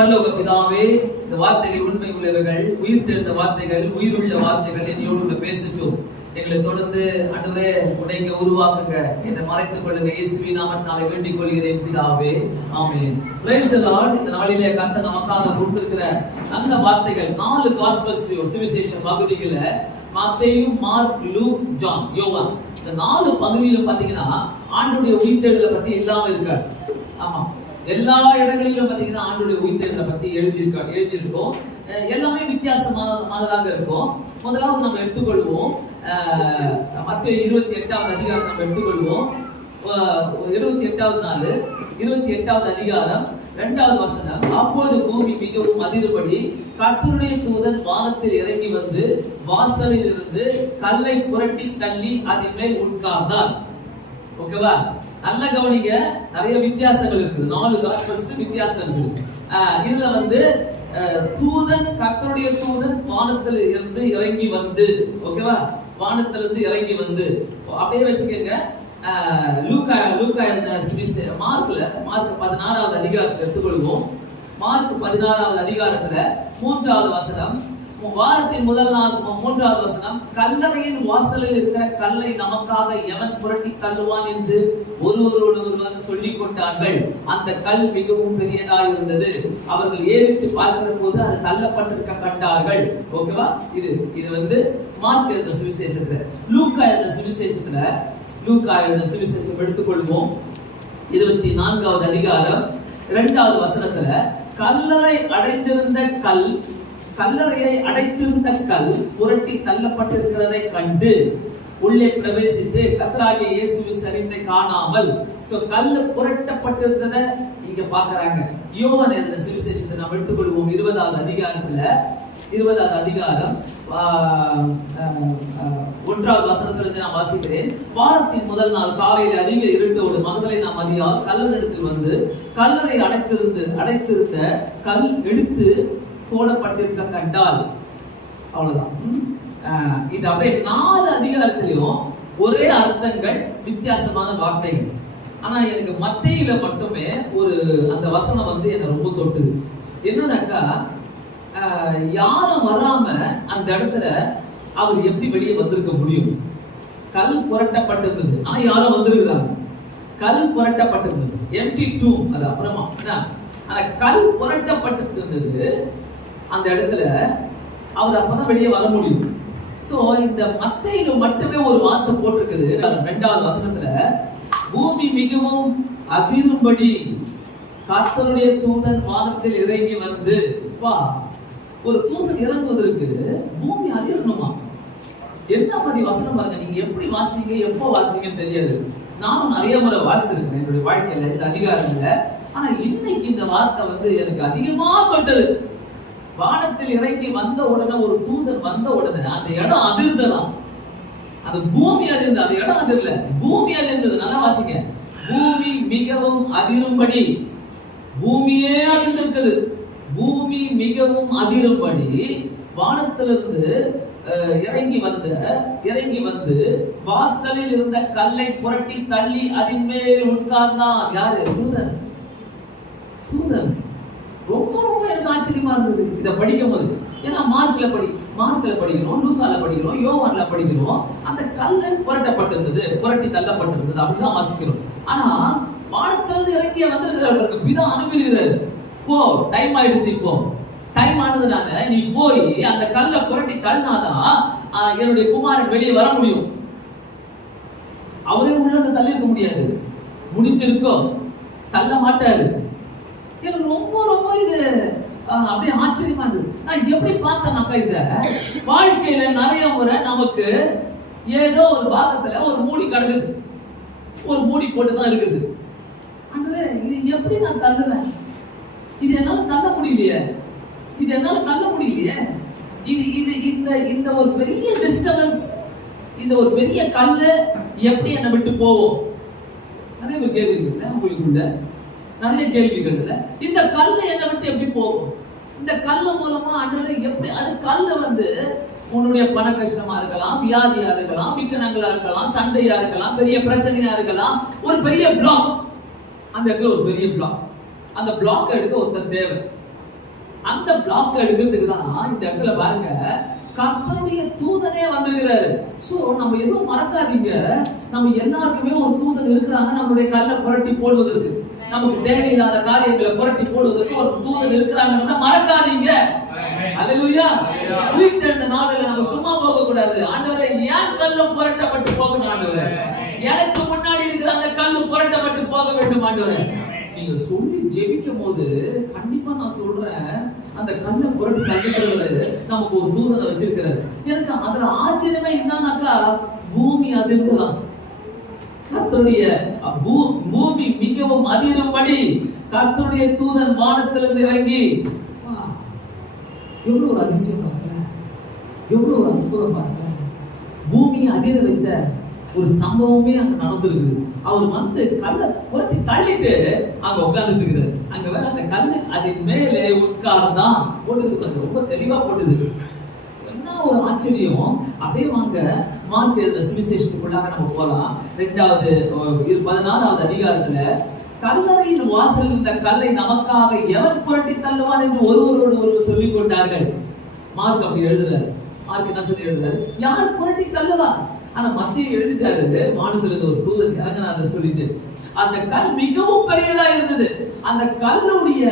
பரலோக பிதாவே, இந்த வார்த்தைகள் உண்மை உள்ளவைகள், உயிர் தெரிந்த வார்த்தைகள், உயிருள்ள வார்த்தைகள் என்னோடு பேசிட்டோம். எங்களை தொடர்ந்து ஆண்டவரே உடைக்க உருவாக்குங்க, என்னை மறைத்துக் கொள்ளுங்க. இயேசுவின் நாமத்தினாலே வேண்டிக் கொள்கிறேன் பிதாவே, ஆமென். Praise the Lord. இந்த நாளிலே கர்த்தர் நமக்காக கொடுத்திருக்கிற அந்த வார்த்தைகள் 4 காஸ்பல்ஸ் சுவிசேஷ பகுதிகளை, மத்தேயு, மார்க், லூக், ஜான், யோவான், இந்த 4 பகுதியிலும் பாத்தீங்கன்னா ஆண்டவருடைய உயிர்த்தெழுதலை பத்தி இல்லாம இருக்காரு. ஆமா, எல்லா இடங்களிலும் பாத்தீங்கன்னா ஆண்டவருடைய உயிர்த்தெழுதலை பத்தி எழுதியிருக்கோம். எல்லாமே வித்தியாசமானதாக இருக்கும். முதலாவது நம்ம எடுத்துக்கொள்வோம் மத்தேயு 28வது அதிகாரம் நம்ம எடுத்துக்கொள்வோம். 28வது நாள் 28வது அதிகாரம் 2வது வசனம். அப்பொழுது பூமி மிகவும் அதிரும்படி கர்த்தருடைய தூதன் வானத்தில் இறங்கி வந்து வாசலில் இருந்து கல்லை புரட்டி தள்ளி அதன் மேல் உட்கார்ந்தார். ஓகேவா? நல்ல கவனிங்க, நிறைய வித்தியாசங்கள் இருக்குது. 4 காஸ்பல்ஸ்க்கு வித்தியாசம் இருக்கு. இதுல தூதன், கர்த்தருடைய தூதன் வானத்தில் இருந்து இறங்கி வந்து, ஓகேவா, வானத்திலிருந்து இறங்கி வந்து அப்படியே வச்சுக்கோங்க. மார்க் 16வது அதிகாரத்தை எடுத்துக்கொள்வோம். மார்க் 16வது அதிகாரத்துல 3வது வசனம், வாரத்தின் முதல் நாள் 3வது வசனம். கல்லறையின் வாசலில் இருக்கிற கல்லை நமக்காக எவன் புரட்டி தள்ளுவான் என்று ஒருவரோடு ஒருவர் சொல்லிக் கொண்டார்கள். அந்த கல் மிகவும் பெரியதாக இருந்தது. அவர்கள் ஏறிட்டு பார்க்கிற போது அது தள்ளப்பட்டிருக்க கண்டார்கள். ஓகேவா? இது மார்க் எழுதின சுவிசேஷத்துல. லூக்கா எழுதின சுவிசேஷம் எடுத்துக்கொள்வோம். 24வது அதிகாரம் 2வது வசனத்துல, கல்லறையை அடைத்திருந்த கல் புரட்டி தள்ளப்பட்டிருக்கிறதை கண்டு உள்ளே பிரவேசித்து கர்த்தராகிய இயேசுவின் சரீரத்தை காணாமல், கல் புரட்டப்பட்டிருந்ததை இங்க பாக்குறாங்க. யோவான் எழுதின சுவிசேஷத்தை நாம் எடுத்துக்கொள்வோம். 20வது அதிகாரம் 1வது வசனத்திலிருந்து நான் வாசிக்கிறேன். வாரத்தின் முதல் நாள் காலையில் அதிக இருட்டோடு மகதலேனா மரியாள் கல்லறையிடத்தில் வந்து கல்லறை அடைத்திருந்த கல் எடுத்து போடப்பட்டிருக்க கண்டால். அவ்வளவுதான். இது அப்படியே 4 அதிகாரத்திலையும் ஒரே அர்த்தங்கள், வித்தியாசமான வார்த்தைகள். ஆனா எனக்கு மத்தேயுல மட்டுமே அந்த வசனம் என்னை ரொம்ப தொட்டுது. என்னன்னாக்கா, யாரும் வராம அந்த இடத்துல அவர் எப்படி வெளியே வந்திருக்க முடியும்? கல் புரட்டப்பட்டிருந்தது, ஆனா யாரும் வந்திருக்கிறாங்க. கல் புரட்டப்பட்டிருந்தது, எம்டி டூம். அது அப்புறமா அந்த கல் புரட்டப்பட்டிருந்தது. அந்த இடத்துல அவர் அப்பதான் வெளியே வர முடியும். சோ இந்த மத்தேயுல மட்டுமே ஒரு வார்த்தை போட்டிருக்குது. 2வது வசனத்துல, பூமி மிகவும் அதிரும்படி கர்த்தருடைய தூதன் வானத்தில் இறங்கி வந்து. ஒரு தூதன் இறங்குவதற்கு பூமி அதிரணுமா? என்ன மாதிரி வசனம் பாருங்க. நீங்க எப்படி வாசிங்க, எப்போ வாசிங்கன்னு தெரியாது. நானும் நிறைய முறை வாசிச்சிருக்கேன் என்னுடைய வாழ்க்கையில இந்த அதிகாரத்துல. ஆனா இன்னைக்கு இந்த வார்த்தை எனக்கு அதிகமா தொட்டது. வானத்தில் இறங்கி வந்த உடனே, ஒரு தூதன் வந்த உடனே அந்த இடம் அதிர்ந்ததாம். அது பூமி அதிர்ந்தது, அந்த இடம் அதிரல, பூமி அதிர்ந்தது. நல்லா வாசிங்க. பூமி மிகவும் அதிரும்படி, பூமியே அதிர்ந்திருக்குது. பூமி மிகவும் அதிரும்படி வானத்திலிருந்து இறங்கி வந்து வாசலில் இருந்த கல்லை புரட்டி தள்ளி அதன் மேல் உட்கார்ந்தான். யாரு? தூதன். ரொம்ப ரொம்ப எனக்கு ஆச்சரியமா இருந்தது இதை படிக்கும் போது. ஏன்னா மார்க்ல படிக்கிறோம், லூக்கால படிக்கிறோம், யோவான்ல படிக்கிறோம். அந்த கல்லை புரட்டப்பட்டிருந்தது, புரட்டி தள்ளப்பட்டிருந்தது, அப்படிதான் வாசிக்கிறோம். ஆனா வானத்திலிருந்து இறங்கிய வந்திருக்கிறார், பிதா அனுப்பிடுகிறார். போ, டைம் ஆயிடுச்சு. இப்போ டைம் ஆனதுனால நீ போய் அந்த கல்லை புரட்டி தள்ளினாதான் என்னுடைய குமாரன் வெளியே வர முடியும். அவரே உள்ள தள்ளி இருக்க முடியாது, முடிஞ்சிருக்கோம், தள்ள மாட்டாரு. எனக்கு ரொம்ப ரொம்ப இது அப்படியே ஆச்சரியமா இருந்தது. நான் எப்படி பார்த்தேன்னாக்கா, இத வாழ்க்கையில நிறைய முறை நமக்கு ஏதோ ஒரு பாகத்துல ஒரு மூடி கிடக்குது, ஒரு மூடி போட்டுதான் இருக்குது. ஆண்டவரே, இது எப்படி நான் தள்ளுவேன்? இது என்னால தள்ள முடியலையே, இந்த ஒரு பெரிய டிஸ்டர்பன்ஸ், இந்த ஒரு பெரிய கல்லு எப்படி என்னை விட்டு போவோம்? நிறைய பேர் கேள்விகள் உங்களுக்குள்ள நிறைய கேள்விகள். இந்த கல்லு என்னை விட்டு எப்படி போகும்? இந்த கல்லு மூலமா ஆண்டவரே எப்படி? அது கல்லு உன்னுடைய பண கஷ்டமா இருக்கலாம், வியாதியா இருக்கலாம், விக்கனங்களா இருக்கலாம், சண்டையா இருக்கலாம், பெரிய பிரச்சனையா இருக்கலாம். ஒரு பெரிய பிளாக், அந்த இடத்துல ஒரு பெரிய பிளாக். அந்த பிளாக் எடுக்க ஒருத்தர் தேவை. அந்த பிளாக் எடுக்கிறதுக்கு தான் இந்த இடத்துல பாருங்க கர்த்தருடைய தூதனே வந்திருக்கிறாரு. சோ நம்ம எதுவும் மறக்காதீங்க, நம்ம எல்லாருக்குமே ஒரு தூதன் இருக்கிறாங்க. நம்மளுடைய கல்லை புரட்டி போடுவதற்கு, நமக்கு தேவையில்லாத காரியங்களை புரட்டி போடுவதற்கு ஒரு தூதன் இருக்கிறாங்க, மறக்காதீங்க. அல்லேலூயா. உயிர்த்தெழுந்த நாளில நம்ம சும்மா போக கூடாது. ஆண்டவரே என் கல்லும் புரட்டப்பட்டு போகணும் ஆண்டவரே, எனக்கு முன்னாடி இருக்கிற அந்த கல்லும் புரட்டப்பட்டு போக வேண்டும் ஆண்டவரே. நீங்க சொல்லி ஜெபிக்கும் போது கண்டிப்பா நான் சொல்றேன், அந்த கல்லை புரட்டி தள்ளுகிறது நமக்கு ஒரு தூதனை வச்சிருக்கிறாரு. எனக்கு அதுல ஆச்சரியமே என்னன்னாக்கா, பூமி அதிர்ந்துதான், கர்த்தருடைய பூமி மிகவும் அதிரும்படி கர்த்தருடைய தூதன் வானத்திலிருந்து இறங்கி, எவ்வளவு ஒரு அதிசயம் பாருங்க, எவ்வளவு ஒரு அற்புதம் பாருங்க. பூமியை அதிர வைத்த ஒரு சம்பவமே அங்க நடந்திருக்குது. அவர் வந்து கல்லை புரட்டி தள்ளிட்டு அங்க உட்கார்ந்துட்டு இருக்கிறாரு. அங்க வேற அந்த கல்லு அதன் மேலே உட்கார்ந்தான் போட்டுருக்கு, ரொம்ப தெளிவா போட்டுது. என்ன ஒரு ஆச்சரியம். அப்படியே வாங்க மார்க் எழுதின சுவிசேஷத்துக்குள்ளாக நம்ம போலாம். 14வது அதிகாரத்துல, கல்லறையின் வாசல் இந்த கல்லை நமக்காக எவர் புரட்டி தள்ளுவான் என்று ஒருவரோடு ஒருவர் சொல்லிக் கொண்டார்கள். மார்க் அப்படி எழுதுறாரு. மார்க் என்ன சொல்லி எழுதுறாரு? யார் புரட்டி தள்ளுவா? ஆனா மத்திய எழுதிட்டாரு, வானத்திலிருந்து ஒரு தூதன் இறங்கினாரு சொல்லிட்டு. அந்த கல் மிகவும் பெரியதா இருந்தது. அந்த கல்லுடைய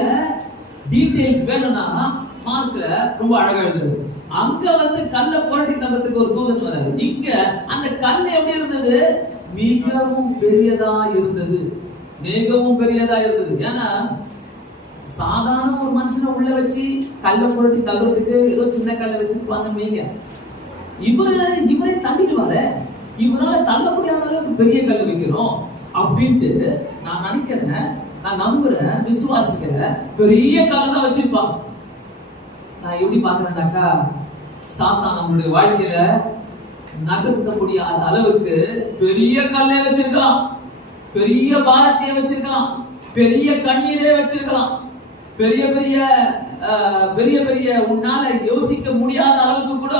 டீடைல்ஸ் வேணும்னா மார்க்ல ரொம்ப அழகா எழுதுறது. அங்க வந்து கல்லை புரட்டி தள்ளுறதுக்கு ஒரு தூதன் வராது. இங்க அந்த கல் எப்படி இருந்தது? மிகவும் பெரியதா இருந்தது, மிகவும் பெரியதா இருந்தது. ஏன்னா சாதாரண ஒரு மனுஷனை உள்ள வச்சு கல்லை புரட்டி தள்ளுறதுக்கு ஏதோ சின்ன கல்லை வச்சிருப்பாங்க மீங்க, இவரே தள்ளிடுவாரு, இவரால தள்ள முடியாத அளவுக்கு பெரிய கல் வைக்கணும் அப்படின்ட்டு நான் நினைக்கிறேன், நான் நம்புறேன், விசுவாசிக்கிறேன். பெரிய கல் தான் வச்சிருப்பாங்க. நான் எப்படி பாக்குறேன்னாக்கா, சாத்தான் நம்மளுடைய வாழ்க்கையில நகர்த்த முடியாத அளவுக்கு பெரிய கல்லை வச்சிருக்கலாம், பெரிய பாரத்தை வச்சிருக்கலாம், பெரிய கண்ணீரே வச்சிருக்கலாம், பெரிய பெரிய பெரிய பெரிய உன்னால யோசிக்க முடியாத அளவுக்கு கூட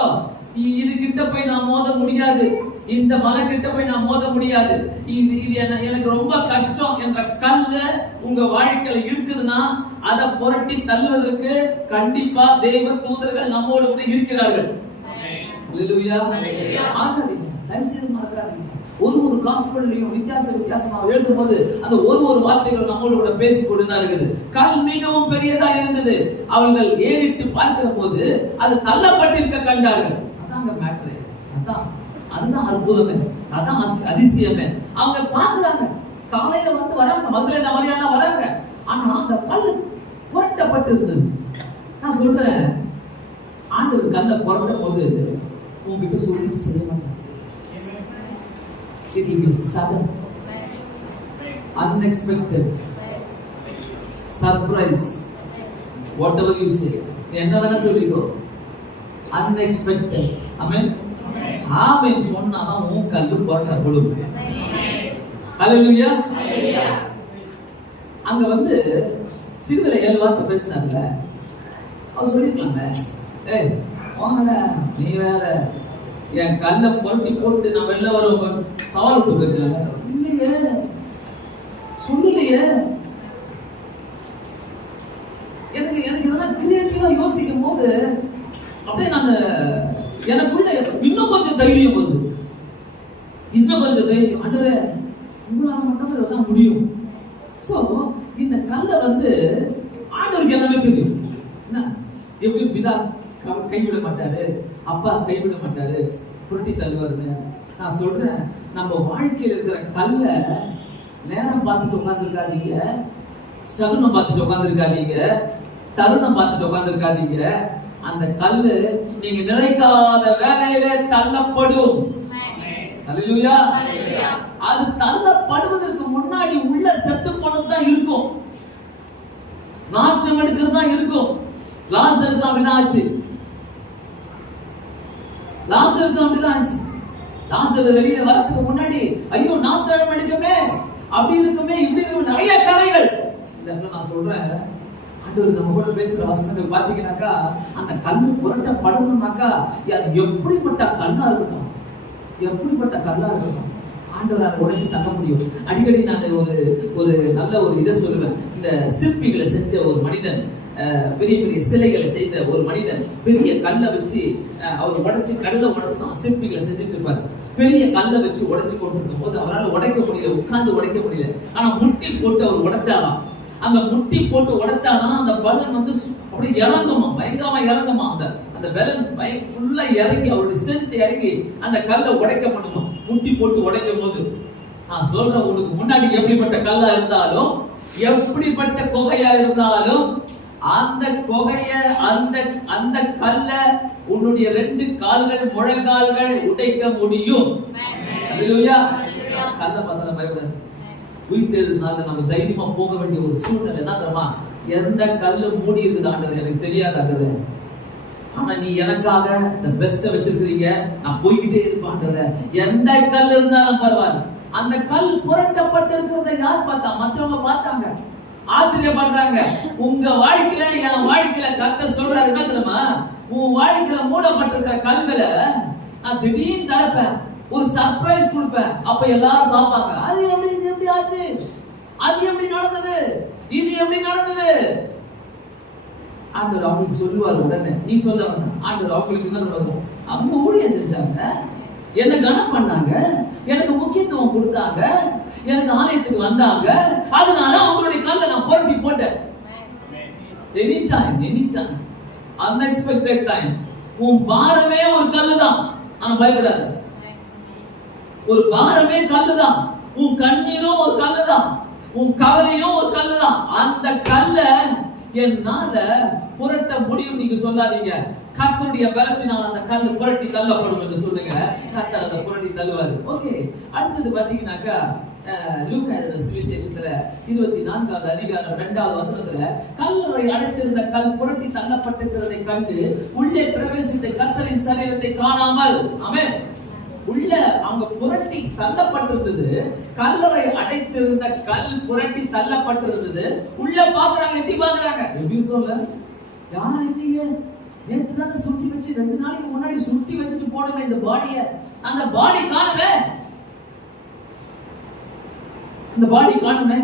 இது கிட்ட போய் நான் மோத முடியாது, இந்த மலை கிட்ட போய் நான் மோத முடியாது, இது எனக்கு ரொம்ப கஷ்டம் என்ற கல்லு உங்க வாழ்க்கையில இருக்குதுன்னா அதை புரட்டி தள்ளுவதற்கு கண்டிப்பா தெய்வ தூதர்கள் நம்மோடு கூட இருக்கிறார்கள். அல்லேலூயா. ஆகாதீங்க, தயவு செய்து மறக்காதீங்க. ஒரு காஸ்பல்லையும் வித்தியாசமா எழுதும் போது அந்த ஒரு வார்த்தைகள் நம்மோடு கூட பேசிக் கொண்டுதான் இருக்குது. கல் மிகவும் பெரியதா இருந்தது. அவர்கள் ஏறிட்டு பார்க்கிற போது அது தள்ளப்பட்டிருக்க கண்டார்கள். அதாங்க மேட்ரு, அதுதான் அற்புதமே, அதான் அதிசயமே. அவங்க பார்க்கிறாங்க, காலையில வந்து வராங்க, மகதலேனா மரியாதை வராங்க, ஆனா அந்த கல் புரட்டப்பட்டு இருந்தது. நான் சொல்றேன், ஆண்டவர் கல்லை புரட்டும் போது உங்ககிட்ட சொல்லிட்டு செய்ய மாட்டாங்க. It will be sudden, unexpected, surprise, whatever you say. என்னதான சொல்லிக்கோ, unexpected. ஆமென். ஆமென் சொன்னாதான் உன் கல்லு புரட்டப்படும். ஹல்லேலூயா. அங்க வந்து சிறுவரை 7 வார்த்தை பேசினார்ல, அவர் சொல்லிருக்காங்க, ஏய் வாங்கடா நீ வேற என் கல்லை புரட்டி போட்டு நான் வெளில வர சவால் விட்டு போயிருக்காங்க. இல்லையே, சொல்லலையே. எனக்கு இதெல்லாம் கிரியேட்டிவா யோசிக்கும் போது அப்படியே நாங்க எனக்குள்ள இன்னும் கொஞ்சம் தைரியம் வருது, இன்னும் கொஞ்சம் தைரியம். ஆண்டவரே உங்களால மட்டும் தான் முடியும். சோ இந்த கல்லை வந்து ஆண்டவருக்கு எல்லாமே தெரியும். என்ன எப்படி பிதா கைவிட மாட்டாரு, அப்பா கைவிட மாட்டாரு, புரட்டி தள்ளுவாருன்னு. நான் சொல்றேன், நம்ம வாழ்க்கையில் இருக்கிற கல்லை நேரம் பார்த்துட்டு உட்கார்ந்துருக்காதீங்க, சகுனம் பார்த்துட்டு உட்கார்ந்துருக்காதீங்க, தருணம் பார்த்துட்டு உட்கார்ந்துருக்காதீங்க. அந்த கல்லு நீங்க நினைக்காத வேலையில தள்ளப்படும். அல்லேலூயா. அது தள்ளப்படுவதற்கு முன்னாடி உள்ள செத்து பணம் தான் இருக்கும், நாற்றம் எடுக்கிறது தான் இருக்கும். லாசருக்கு அப்படிதான் ஆச்சு, லாசருக்கு அப்படிதான் ஆச்சு. லாசர் வெளியில வரதுக்கு முன்னாடி ஐயோ நாற்றம் அடிக்கமே, அப்படி இருக்குமே, இப்படி இருக்குமே, நிறைய கதைகள். நான் சொல்றேன், ஆண்டவர் நம்ம கூட பேசுற வசனங்கள் பாத்தீங்கன்னாக்கா, அந்த கல்லு புரட்டப்படணும்னாக்கா அது எப்படிப்பட்ட கல்லா இருக்கட்டும், எப்படிப்பட்ட கல்லா இருக்கட்டும், ஆண்டவரால் உடைச்சு தக்க முடியும். அடிக்கடி நான் ஒரு நல்ல ஒரு இதை சொல்லுவேன். இந்த சிற்பிகளை செஞ்ச ஒரு மனிதன் பெரிய பெரிய சிலைகளை செய்த ஒரு மனிதன் பெரிய கல்லை வச்சு அவர் உடைச்சு கல்லை உடைச்சுதான் சிற்பிகளை செஞ்சுட்டு இருப்பாரு. பெரிய கல்லை வச்சு உடைச்சு கொண்டு இருக்கும் போது அவரால் உடைக்க முடியல, உட்கார்ந்து உடைக்க முடியல. ஆனா முட்டி போட்டு அவர் உடைச்சாராம். அந்த முட்டி போட்டு உடைச்சாதான் அந்த பலன் வந்து அப்படி இறங்குமா, பயங்கரமா இறங்குமா. அந்த பலன் ஃபுல்லா இறங்கி அவருடைய சென்ட் இறங்கி அந்த கல்லை உடைக்க பண்ணுமா முட்டி போட்டு உடைக்கும் போது. நான் சொல்றேன், உனக்கு முன்னாடி எப்படிப்பட்ட கல்லா இருந்தாலும், எப்படிப்பட்ட குகையா இருந்தாலும், அந்த குகைய அந்த கல்ல உன்னுடைய 2 கால்கள் முழங்கால்கள் உடைக்க முடியும். அல்லேலூயா. கல்ல பார்த்தா பயப்படாது. உயிர்த்தெழுந்தால நம்ம தைரியமா போக வேண்டிய ஒரு சூழ்நிலை என்ன தெரியுமா? எந்த கல்லு மூடி இருக்குது ஆண்டவரே எனக்கு தெரியாது ஆண்டவரே, ஆனா நீ எனக்காக the best வச்சிருக்கீங்க, நான் போய்கிட்டே இருப்பேன் ஆண்டவரே. எந்த கல் இருந்தாலும் பரவாயில்லை. அந்த கல் புரட்டப்பட்டு இருக்கிறத யார் பார்த்தா? மற்றவங்க பார்த்தாங்க, ஆச்சரியப்படுறாங்க. உங்க வாழ்க்கையில என் வாழ்க்கையில கர்த்தர் சொல்றாரு என்ன தெரியுமா? உன் வாழ்க்கையில மூடப்பட்டிருக்கிற கல்களை நான் திடீர்னு திறப்பேன், ஒரு சர்ப்ரைஸ் கொடுப்பேன். அப்ப எல்லாரும் பார்ப்பாங்க, அது எப்படி இது எப்படி ஆச்சு, அது எப்படி நடந்தது, இது எப்படி நடந்தது. ஆண்டவர் அவங்களுக்கு சொல்லுவார். உடனே நீ சொல்ல வேண்டாம், ஆண்டவர் அவங்களுக்கு என்ன நடக்கும்? அவங்க ஊழியம் செஞ்சாங்க, என்ன கனம் பண்ணாங்க, எனக்கு முக்கியத்துவம் கொடுத்தாங்க, எனக்கு ஆலயத்துக்கு வந்தாங்க, அதனால அவங்களுடைய கல்லை நான் புரட்டி போட்டேன். Any time unexpected time. உன் பாரமே ஒரு கல்லுதான், ஆனா பயப்படாத. ஒரு பாரமே கல்லுதான், உன் கண்ணீரும் ஒரு கல்லுதான், உன் கவலையும் ஒரு கல்லுதான். அந்த கல்ல என்னால புரட்ட முடியும் நீங்க சொல்லாதீங்க. கர்த்தருடைய பலத்தினால் அந்த கல் புரட்டி தள்ளப்படும் என்று சொல்லுங்க. கர்த்தர் அதை புரட்டி தள்ளுவாரு. ஓகே, அடுத்தது பாத்தீங்கன்னாக்கா லூக்கா சுவிசேஷத்துல 24வது அதிகாரம் 2வது வசனத்துல கல்லறை அடைத்திருந்த கல் புரட்டி தள்ளப்பட்டிருக்கிறதை கண்டு உள்ளே பிரவேசித்த கர்த்தரின் சரீரத்தை காணாமல், ஆமென், உள்ள அவங்க புரட்டி தள்ளப்பட்டிருந்தது. கல்லறை அடைத்திருந்த கல் புரட்டி தள்ளப்பட்டிருந்தது. உள்ள பாக்குறாங்க, எட்டி பாக்குறாங்க, எப்படி இருக்கும்ல, யாரும் இல்லையே, நேற்று தானே சுட்டி வச்சு 2 நாளைக்கு முன்னாடி சுட்டி வச்சுட்டு போனவே இந்த பாடிய, அந்த பாடி காணுமே, அந்த பாடி காணுமே.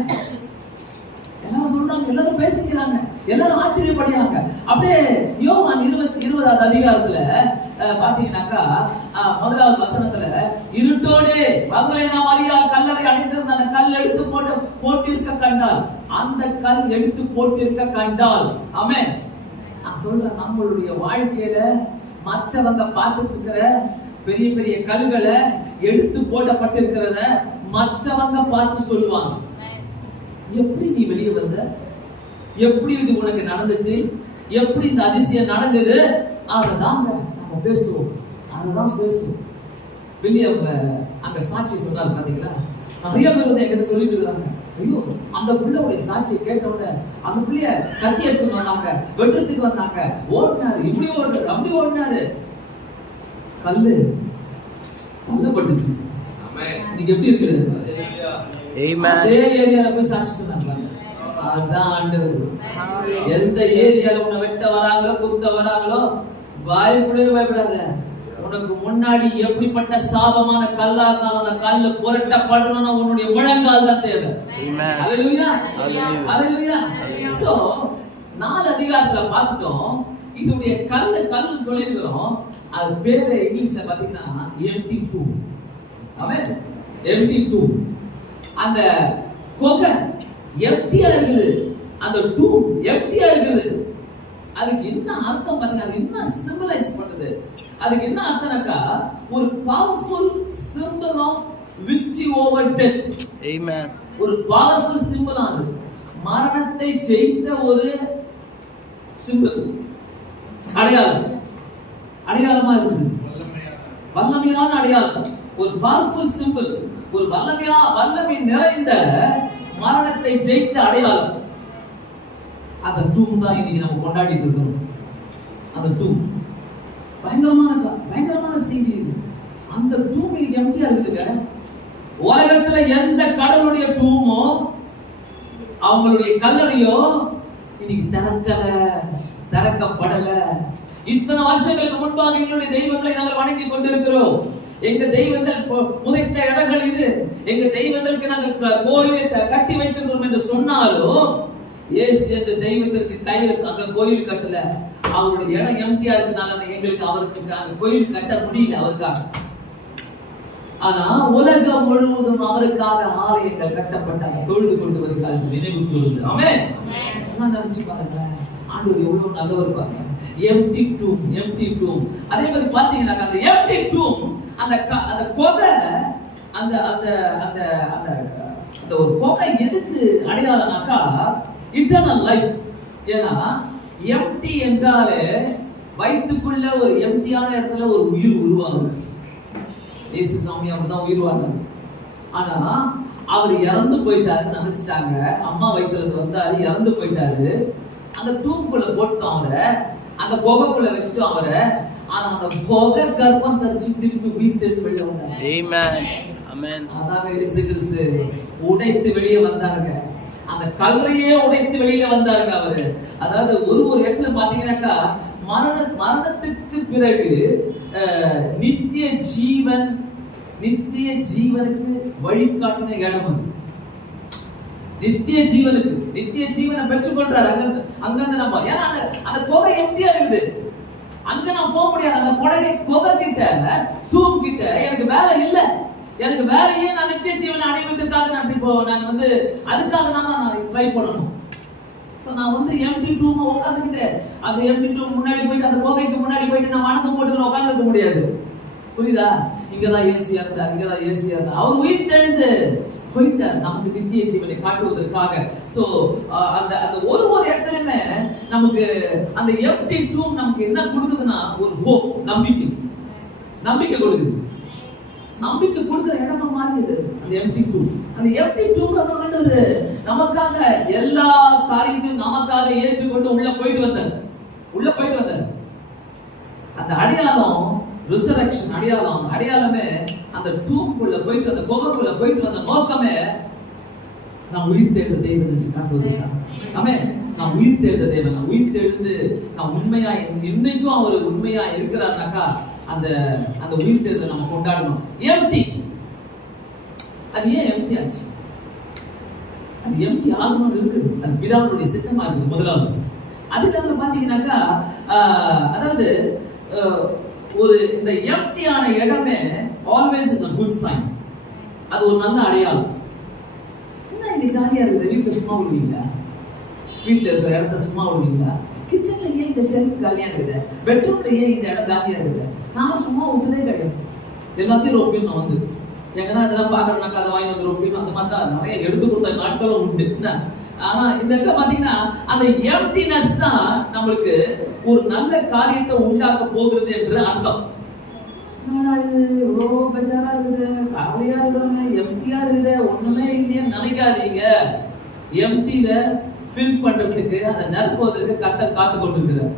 எல்லாரும் சொல்றாங்க, எல்லாரும் பேசிக்கிறாங்க, எல்லாரும் ஆச்சரியப்படுறாங்க. அப்படியே யோவான் 20வது அதிகாரத்துல பாத்தீங்கன்னாக்கா 1வது வசனத்துல இருட்டோடு மகதலேனா மரியாள் கல்லறை அடைத்திருந்த அந்த கல் எடுத்து போட்டிருக்க கண்டால், அந்த கல் எடுத்து போட்டிருக்க கண்டால். ஆமென். நான் சொல்றேன், நம்மளுடைய வாழ்க்கையில மற்றவங்க பார்த்துட்டு இருக்கிற பெரிய பெரிய கல்களை எடுத்து போடப்பட்டிருக்கிறத மற்றவங்க பார்த்து சொல்லுவாங்க, எப்படி நீ வெளியே வந்த, எப்படி இது உனக்கு நடந்துச்சு, எப்படி இந்த அதிசயம் நடந்தது, அததாங்க நம்ம பேசுவோம், அததான் பேசுவோம். வெளியே அங்க சாட்சி சொன்னார் பாத்தீங்களா, நிறைய பேர் வந்து என்கிட்ட சொல்லிட்டு இருக்காங்க, ஐயோ அந்த பிள்ளையுடைய சாட்சியை கேட்ட உடனே அந்த பிள்ளைய கத்தி எடுத்து வந்தாங்க, வெட்டுறதுக்கு வந்தாங்க, ஓடினாரு, இப்படி ஓடுறாரு, அப்படி ஓடினாரு, கல்லு தள்ளப்பட்டுச்சு. நீங்க எப்படி இருக்கிறது? அதே ஏரியால போய் சாட்சி சொன்னாங்க. அதான் ஆண்டவர். எந்த ஏரியால உன்னை வெட்ட வராங்களோ குத்த வராங்களோ பயப்படாத. உனக்கு முன்னாடி எப்படிப்பட்ட சாபமான கல்லா இருந்தாலும் அந்த கல்ல புரட்டப்படணும்னா உன்னுடைய முழங்கால் தான் தேவை. அல்லேலூயா, அல்லேலூயா. சோ 4 அதிகாரத்துல பார்த்துட்டோம். இதுடைய கல்லுன்னு சொல்லியிருக்கிறோம். அது பேரு இங்கிலீஷ்ல பாத்தீங்கன்னா empty tomb. ஆமென், empty tomb. அந்த குகை எம்டியா இருக்குது, அந்த டூம் எம்டியா இருக்குது. அதுக்கு என்ன அர்த்தம் பாத்தீங்கன்னா, அது என்ன சிம்பலைஸ் பண்ணுது? அதுக்கு என்ன அர்த்தம்னாக்கா, ஒரு powerful symbol of victory over death. Amen. ஒரு பவர்ஃபுல் சிம்பிள், அது மரணத்தை ஜெயித்த ஒரு சிம்பிள், அடையாளம், அடையாளமா இருக்குது, வல்லமையான அடையாளம், ஒரு பவர்ஃபுல் சிம்பிள், ஒரு வல்லமை நிறைந்த மரணத்தை ஜெயித்த அடையாளம். அந்த டூம் தான் இன்னைக்கு நம்ம கொண்டாடிட்டு இருக்கோம். அந்த டூம் பயங்கரமான செய்தி இது. அந்த டூம் எம்டியா இருக்குதுங்க. உலகத்துல எந்த கடவுளுடைய டூமோ அவங்களுடைய கல்லறையோ இன்னைக்கு திறக்கப்படல. இத்தனை வருஷங்களுக்கு முன்பாக எங்களுடைய தெய்வங்களை நாங்கள் வணங்கி கொண்டிருக்கிறோம். எங்க தெய்வங்கள் புதைத்த இடங்கள் இது, எங்க தெய்வங்களுக்கு நாங்கள் கோயிலை கட்டி வைத்திருக்கிறோம் என்று சொன்னாலும் இயேசு என்ற தெய்வத்திற்கு கையில அங்க கோயில் கட்டல. அவருடைய இடம் எம்டியா இருக்கனால எங்களுக்கு அவருக்கு அங்க கோயில் கட்ட முடியல அவருக்காக. ஆனா உலகம் முழுவதும் அவருக்காக ஆலயங்கள் கட்டப்பட்டாங்க, தொழுது கொண்டு வருகிறார்கள், நினைவு கூறுது. ஆமென். நினைச்சு பாருங்களேன், ஆண்டவர் எவ்வளவு நல்லவர் பாருங்க. எம்டி டூம். அதே மாதிரி பாத்தீங்கன்னா அந்த எம்டி டூம், அந்த கொகை, அந்த அந்த அந்த அந்த ஒரு கொகை எதுக்கு அடையாளம்னாக்கா இட்டர்னல் லைஃப். ஏன்னா எம்டி என்றாலே வயிற்றுக்குள்ள ஒரு எம்டியான இடத்துல ஒரு உயிர் உருவாகுது. இயேசு சாமி அப்படிதான் உயிர் வாழ்ந்தார். ஆனா அவர் இறந்து போயிட்டாருன்னு நினைச்சிட்டாங்க. அம்மா வயிற்றுல வந்தாரு, இறந்து போயிட்டாரு. அந்த டூம்குள்ள போட்டோம் அவரை, அந்த புகைக்குள்ள வச்சுட்டோம் அவரை. ஆனா அந்த புகை கர்ப்பம் தரிச்சு திருப்பி உயிர் தெரிந்து வெளியே வந்தாங்க. ஆமென் ஆமென். அதாக இயேசு கிறிஸ்து உடைத்து வெளியே வந்தாங்க. அந்த கல்லறையே உடைத்து வெளியே வந்தாருங்க அவரு. அதாவது ஒரு இடத்துல பாத்தீங்கன்னாக்கா மரணத்துக்கு பிறகு நித்திய ஜீவனுக்கு வழிகாட்டின இடம். நித்திய ஜீவனை பெற்றுக்கொள்றாரு அங்க நம்ம. ஏன்னா அந்த குகை எம்டியா இருக்குது, அங்க நான் போக முடியாது. அந்த குகை கிட்ட, டூம் கிட்ட எனக்கு வேலை இல்ல, எனக்கு வேலையே நான் நித்திய ஜீவனை அடைவதற்காக நான் வந்து அதுக்காக தான் நான் ட்ரை பண்ணணும். நான் எம்டி டூம் உட்காந்துக்கிட்டு அந்த எம்டி டூம் முன்னாடி போயிட்டு அந்த கோகைக்கு முன்னாடி போயிட்டு நான் வணக்கம் போட்டு உட்கார்ந்து இருக்க முடியாது. புரியுதா? இங்கதான் ஏசியா இருந்தார். அவர் உயிர் தெழுந்து போயிட்டார் நமக்கு நித்திய ஜீவனை காட்டுவதற்காக. சோ அந்த ஒரு இடத்துலயுமே நமக்கு அந்த எம்டி டூம் நமக்கு என்ன கொடுக்குதுன்னா ஒரு ஹோப், நம்பிக்கை கொடுக்குது. நம்பிக்கை கொடுக்கிற இடமா மாறியது அந்த எம்டி டூம். அந்த எம்டி டூம்ல ஆண்டவர் நமக்காக எல்லா காரியத்தையும் நமக்காக ஏற்றுக்கொண்டு உள்ள போயிட்டு வந்தார். அந்த அடையாளம் ரிசரக்ஷன் அடையாளம். அந்த அடையாளமே அந்த டூம்குள்ள போயிட்டு, அந்த குகைக்குள்ள போயிட்டு வந்த நோக்கமே நான் உயிர் தேடுற தேவன் என்று காட்டுவதற்காக. ஆமென். நான் உயிர் தேடுற தேவன், நான் உயிர் தேடுந்து நான் உண்மையா இன்னைக்கும் அவர் உண்மையா இருக்கிறார்னாக்கா அந்த அந்த உயிர் தேடுதலை நம்ம கொண்டாடணும். எம்டி, அது ஏன் எம்டி ஆச்சு? அது எம்டி ஆகணும்னு இருக்குது, அது பிதாவுடைய சித்தமா இருக்கு. முதலாவது அதுக்காக பாத்தீங்கன்னாக்கா அதாவது ஒரு இந்த எம்டியான இடமே always is a good sign. அது ஒரு நல்ல அடையாளம். என்ன இங்க காலியா இருக்குது? வீட்டுல சும்மா விடுவீங்களா? வீட்டுல இருக்கிற இடத்த சும்மா விடுவீங்களா? கிச்சன்ல ஏன் இந்த ஷெல்ஃப் காலியா இருக்குது? பெட்ரூம்ல ஏன் இந்த இடம் காலியா இருக்குது? நாம சும்மா விட்டதே கிடையாது. எல்லாத்தையும் ரொப்பிடணும். வந்து எங்கன்னா இதெல்லாம் பாக்குறோம்னாக்கா அதை வாங்கி வந்து ரொப்பிடணும். அந்த மாதிரி தான் நிறைய எடுத்து கொடுத்த நாட்களும் உண்டு. என்ன ஆனா இந்த இடத்துல பாத்தீங்கன்னா அந்த எம்டினஸ் தான் நம்மளுக்கு ஒரு நல்ல காரியத்தை உண்டாக்க போகிறது என்று அர்த்தம். இது இவ்வளவு பெஜாரா இருக்குது, கவலையா இருக்கிறாங்க, எம்டியா இருக்குது, ஒண்ணுமே இல்லைன்னு நினைக்காதீங்க. எம்டில ஃபில் பண்றதுக்கு, அதை நிரப்புவதற்கு கர்த்தர் காத்து கொண்டிருக்கிறார்.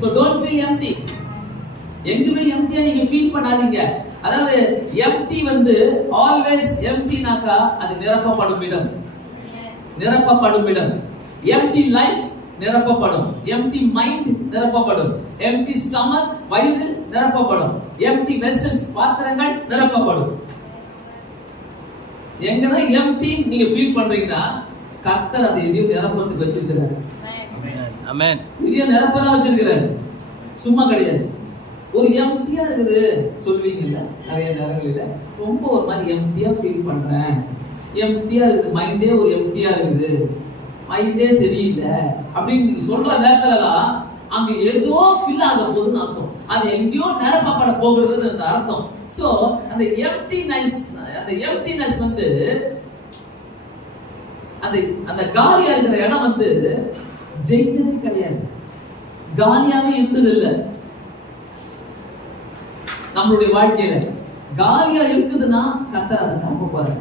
So don't feel empty. எங்குமே எம்டியா நீங்க ஃபீல் பண்ணாதீங்க. அதாவது எம்டி ஆல்வேஸ் எம்டினாக்கா அது நிரப்பப்படும் இடம். எம்டி லைஃப் நிரப்பப்படும், எம்டி மைண்ட் நிரப்பப்படும், எம்டி ஸ்டமக் வயிறு நிரப்பப்படும், எம்டி வெசல்ஸ் பாத்திரங்கள் நிரப்பப்படும். எங்கதான் எம்டி நீங்க ஃபீல் பண்றீங்கன்னா கர்த்தர் அதை எதையும் நிரப்பத்துக்கு வச்சிருக்கிறாரு. ஆமென். இதையும் நிரப்பதான் வச்சிருக்கிறாரு, சும்மா கிடையாது. ஒரு எம்டியா இருக்குது சொல்வீங்கல்ல நிறைய நேரங்களில, ரொம்ப ஒரு மாதிரி எம்டியா ஃபீல் பண்றேன், எம்டியா இருக்குது, மைண்டே ஒரு எம்டியா இருக்குது, மைண்டே சரியில்லை அப்படின்னு நீங்க சொல்ற நேரத்துலலாம் அங்க ஏதோ ஃபில் ஆக போகுதுன்னு அர்த்தம். அது எங்கேயோ நிரப்பப்பட போகிறதுன்னு அந்த அர்த்தம். சோ அந்த எம்டினஸ் அந்த காலியா இருக்கிற இடம் ஜெயித்ததே கிடையாது, காலியாவே இருந்தது இல்லை. நம்மளுடைய வாழ்க்கையில காலியா இருக்குதுன்னா கர்த்தர் அதை நம்ப போறாரு,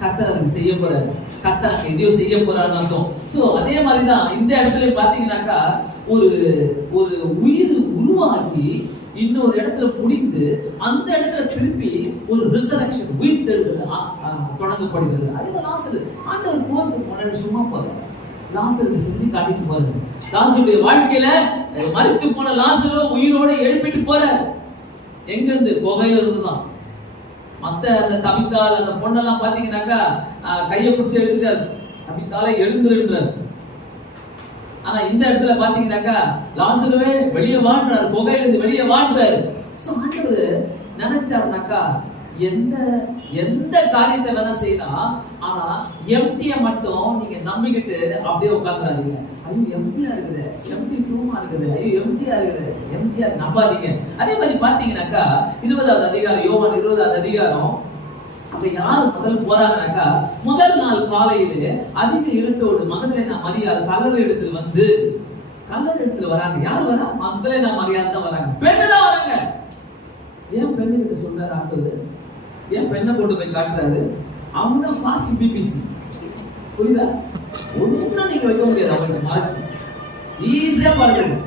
கர்த்தர் அதை செய்ய போறாரு, கர்த்தர் எதையோ செய்ய போறாருன்னு அர்த்தம். சோ அதே மாதிரிதான் இந்த இடத்துல பாத்தீங்கன்னாக்கா ஒரு ஒரு உயிர் உருவாக்கி இன்னொரு இடத்துல முடிந்து அந்த இடத்துல திருப்பி ஒரு ரிசரக்ஷன் உயிர் தெழுதல் தொடங்கப்படுகிறது. அதுதான் லாசரு. ஆண்டவர் போறதுக்கு முன்னாடி சும்மா போறாரு, லாசருக்கு செஞ்சு காட்டிட்டு போறாரு. லாசருடைய வாழ்க்கையில மரித்து போன லாசரை உயிரோட எழுப்பிட்டு போறாரு. எங்க இருந்து? குகையில இருந்துதான். மத்த அந்த தபித்தால் அந்த பொண்ணெல்லாம் பாத்தீங்கன்னாக்கா கையை பிடிச்சி எழுதுட்டாரு, தபித்தாலே எழுந்துருன்றார். ஆனா இந்த இடத்துல பாத்தீங்கன்னாக்கா லாசருவே வெளியே வாழ்றாரு, புகையில இருந்து வெளியே வாழ்றாரு. சோ ஆண்டவர் நினைச்சாருனாக்கா எந்த எந்த காரியத்தை வேணா செய்யலாம், ஆனா எம்டியா மட்டும் நீங்க நம்பிக்கிட்டு அப்படியே உட்கார்ந்துறாதீங்க. ஐயோ எம்டியா இருக்குது, எம்டி ரூமா இருக்குது, ஐயோ எம்டியா இருக்குது, எம்டியா நம்பாதீங்க. அதே மாதிரி பாத்தீங்கன்னாக்கா 20வது அதிகாரம், யோவான் 20வது அதிகாரம், அங்க யாரு முதல் போறாங்கனாக்கா முதல் நாள் காலையிலே அதிக இருட்டோடு மகதலேனா மரியாள் கல்லறை இடத்துல வந்து, கல்லறை இடத்துல வராங்க. யார் வரா? மகதலேனா மரியாள் தான் வராங்க, பெண்ணு தான் வராங்க. ஏன் பெண்ணு கிட்ட சொல்றாரு ஆண்டவர்? ஏன் பெண்ணை கொண்டு போய் காட்டுறாரு? அவங்க தான் ஃபாஸ்ட் பிபிசி, புரியுதா? ஒன்னும் நீங்க வைக்க முடியாது அவங்களுக்கு மறைச்சு, ஈஸியா பாருங்க.